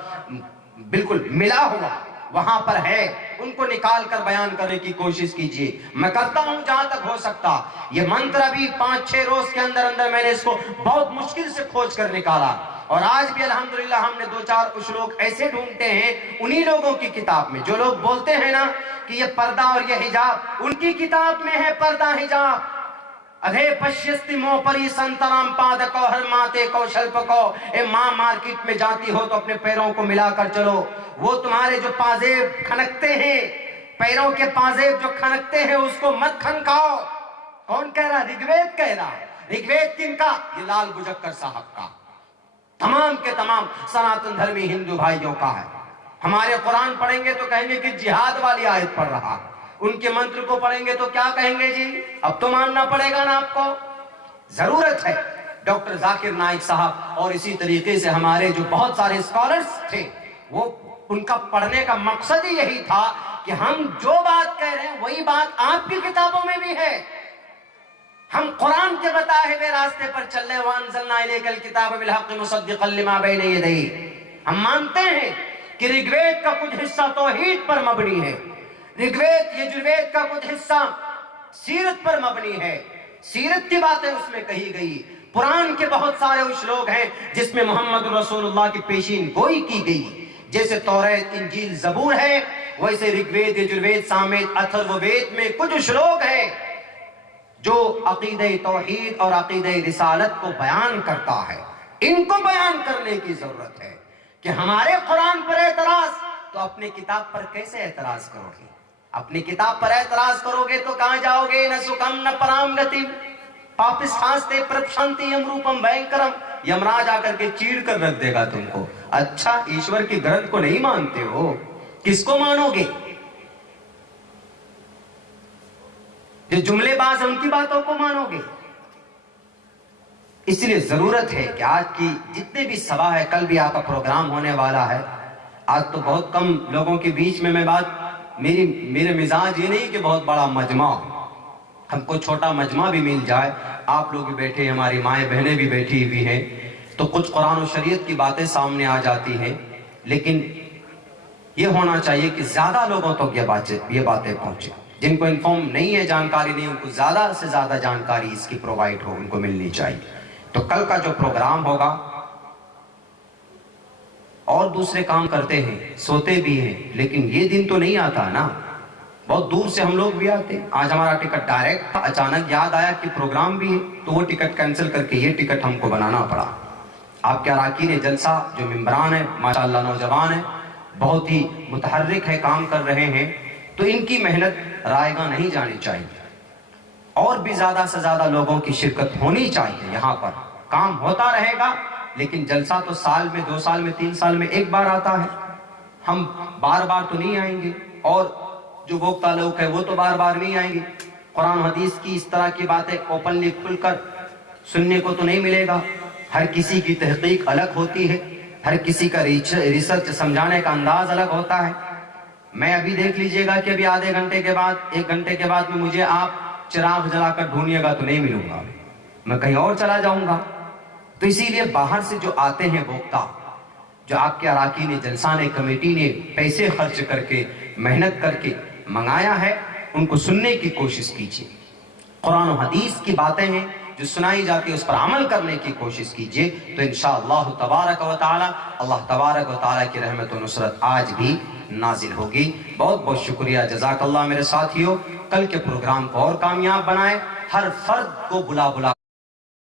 بالکل ملا ہوا وہاں پر ہے، ان کو نکال کر بیان کرنے کی کوشش کیجئے۔ میں کرتا ہوں جہاں تک ہو سکتا، یہ منتر ابھی 5-6 روز کے اندر میں نے اس کو بہت مشکل سے کھوج کر نکالا، اور آج بھی الحمدللہ ہم نے 2-4 کچھ لوگ ایسے ڈھونڈتے ہیں انہی لوگوں کی کتاب میں، جو لوگ بولتے ہیں نا کہ یہ پردہ اور یہ حجاب، ان کی کتاب میں ہے پردہ حجاب۔ ادھے پشیستی موپری سنترام پادکو ہر ماتے کو شلپکو، اے ماں مارکیٹ میں جاتی ہو تو اپنے پیروں کو ملا کر چلو، وہ تمہارے جو پازیب کھنکتے ہیں، پیروں کے پازیب جو کھنکتے ہیں اس کو مت کھنکاؤ۔ کون کہہ رہا؟ رگوید کہہ رہا۔ رگوید کن کا؟ یہ لال بجکر صاحب کا، تمام کے تمام سناتن دھرمی ہندو بھائیوں کا ہے۔ ہمارے قرآن پڑھیں گے تو کہیں گے کہ جہاد والی آیت پڑھ رہا، ان کے منتر کو پڑھیں گے تو کیا کہیں گے؟ جی اب تو ماننا پڑے گا نا آپ کو۔ ضرورت ہے ڈاکٹر ذاکر نائک صاحب اور اسی طریقے سے ہمارے جو بہت سارے اسکالرز تھے، وہ ان کا پڑھنے کا مقصد ہی یہی تھا کہ ہم جو بات کہہ رہے ہیں وہی بات آپ کی کتابوں میں بھی ہے، ہم قرآن کے بتائے ہوئے راستے پر چل رہے ہیں۔ وَأَنزَلْنَا إِلَيْكَ الْكِتَابَ بِالْحَقِّ مُصَدِّقًا لِمَا بَيْنَ يَدَيْهِ۔ ہم مانتے ہیں کہ رگوید کا کچھ حصہ توحید پر مبنی ہے، یجروید کا کچھ حصہ سیرت پر مبنی ہے، سیرت کی باتیں اس میں کہی گئی، قرآن کے بہت سارے اشلوک ہیں جس میں محمد رسول اللہ کی پیشین گوئی کی گئی. جیسے توریت، انجیل، زبور ہے، ویسے رگ وید، یجروید، ساموید، اتھرو وید میں کچھ اشلوک ہیں جو عقیدہ توحید اور عقیدہ رسالت کو بیان کرتا ہے. ان کو بیان کرنے کی ضرورت ہے کہ ہمارے قرآن پر اعتراض، تو اپنے کتاب پر کیسے اعتراض کرو گے؟ اپنی کتاب پر اعتراض کرو گے تو کہاں جاؤ گے؟ نہ سکم نہ پرام گتی پاپستھاستے پرپشانتی یم روپم بینکرم. یمراج آ کر کے چیڑ کر رکھ دے گا تم کو. اچھا، ایشور کی گرنتھ کو نہیں مانتے ہو، کس کو مانو گے؟ جو جملے باز ان کی باتوں کو مانو گے؟ اس لیے ضرورت ہے کہ آج کی جتنے بھی سبھا ہے، کل بھی آپ کا پروگرام ہونے والا ہے. آج تو بہت کم لوگوں کے بیچ میں بات، میرے مزاج یہ نہیں کہ بہت بڑا مجمع ہو، ہم کو چھوٹا مجمع بھی مل جائے. آپ لوگ بھی بیٹھے، ہماری مائیں بہنیں بھی بیٹھی ہوئی ہیں، تو کچھ قرآن و شریعت کی باتیں سامنے آ جاتی ہیں. لیکن یہ ہونا چاہیے کہ زیادہ لوگوں تک یہ باتیں پہنچے. جن کو انفارم نہیں ہے، جانکاری نہیں، ان کو زیادہ سے زیادہ جانکاری اس کی پرووائڈ ہو، ان کو ملنی چاہیے. تو کل کا جو پروگرام ہوگا، اور دوسرے کام کرتے ہیں، سوتے بھی ہیں، لیکن یہ دن تو نہیں آتا نا. بہت دور سے ہم لوگ بھی آتے. آج ہمارا ٹکٹ ڈائریکٹ تھا، اچانک یاد آیا کہ پروگرام بھی ہے، تو وہ ٹکٹ کینسل کر کے یہ ٹکٹ ہم کو بنانا پڑا. آپ کے اراکین جلسہ جو ممبران ہیں، ماشاءاللہ نوجوان ہیں، بہت ہی متحرک ہے، کام کر رہے ہیں، تو ان کی محنت رائے گاہ نہیں جانی چاہیے. اور بھی زیادہ سے زیادہ لوگوں کی شرکت ہونی چاہیے. یہاں پر کام ہوتا رہے گا، لیکن جلسہ تو سال میں، 2 سال میں، 3 سال میں ایک بار آتا ہے. ہم بار بار تو نہیں آئیں گے، اور جو وقتا لوگ ہے وہ تو بار بار نہیں آئیں گے. قرآن حدیث کی اس طرح کی باتیں اوپنلی کھل کر سننے کو تو نہیں ملے گا. ہر کسی کی تحقیق الگ ہوتی ہے، ہر کسی کا ریسرچ سمجھانے کا انداز الگ ہوتا ہے. میں ابھی دیکھ لیجئے گا کہ ابھی آدھے گھنٹے کے بعد، 1 گھنٹے کے بعد میں مجھے آپ چراغ جلا کر ڈھونڈیے گا تو نہیں ملوں گا، میں کہیں اور چلا جاؤں گا. تو اسی لیے باہر سے جو آتے ہیں وقتا، جو آپ کے اراکین جلسہ نے، کمیٹی نے پیسے خرچ کر کے، محنت کر کے منگایا ہے، ان کو سننے کی کوشش کیجیے. قرآن و حدیث کی باتیں ہیں جو سنائی جاتی ہے، اس پر عمل کرنے کی کوشش کیجیے، تو انشاءاللہ تبارک و تعالی اللہ تبارک و تعالی کی رحمت و نصرت آج بھی نازل ہوگی. بہت بہت شکریہ، جزاک اللہ میرے ساتھیوں. کل کے پروگرام کو اور کامیاب بنائیں، ہر فرد کو بلا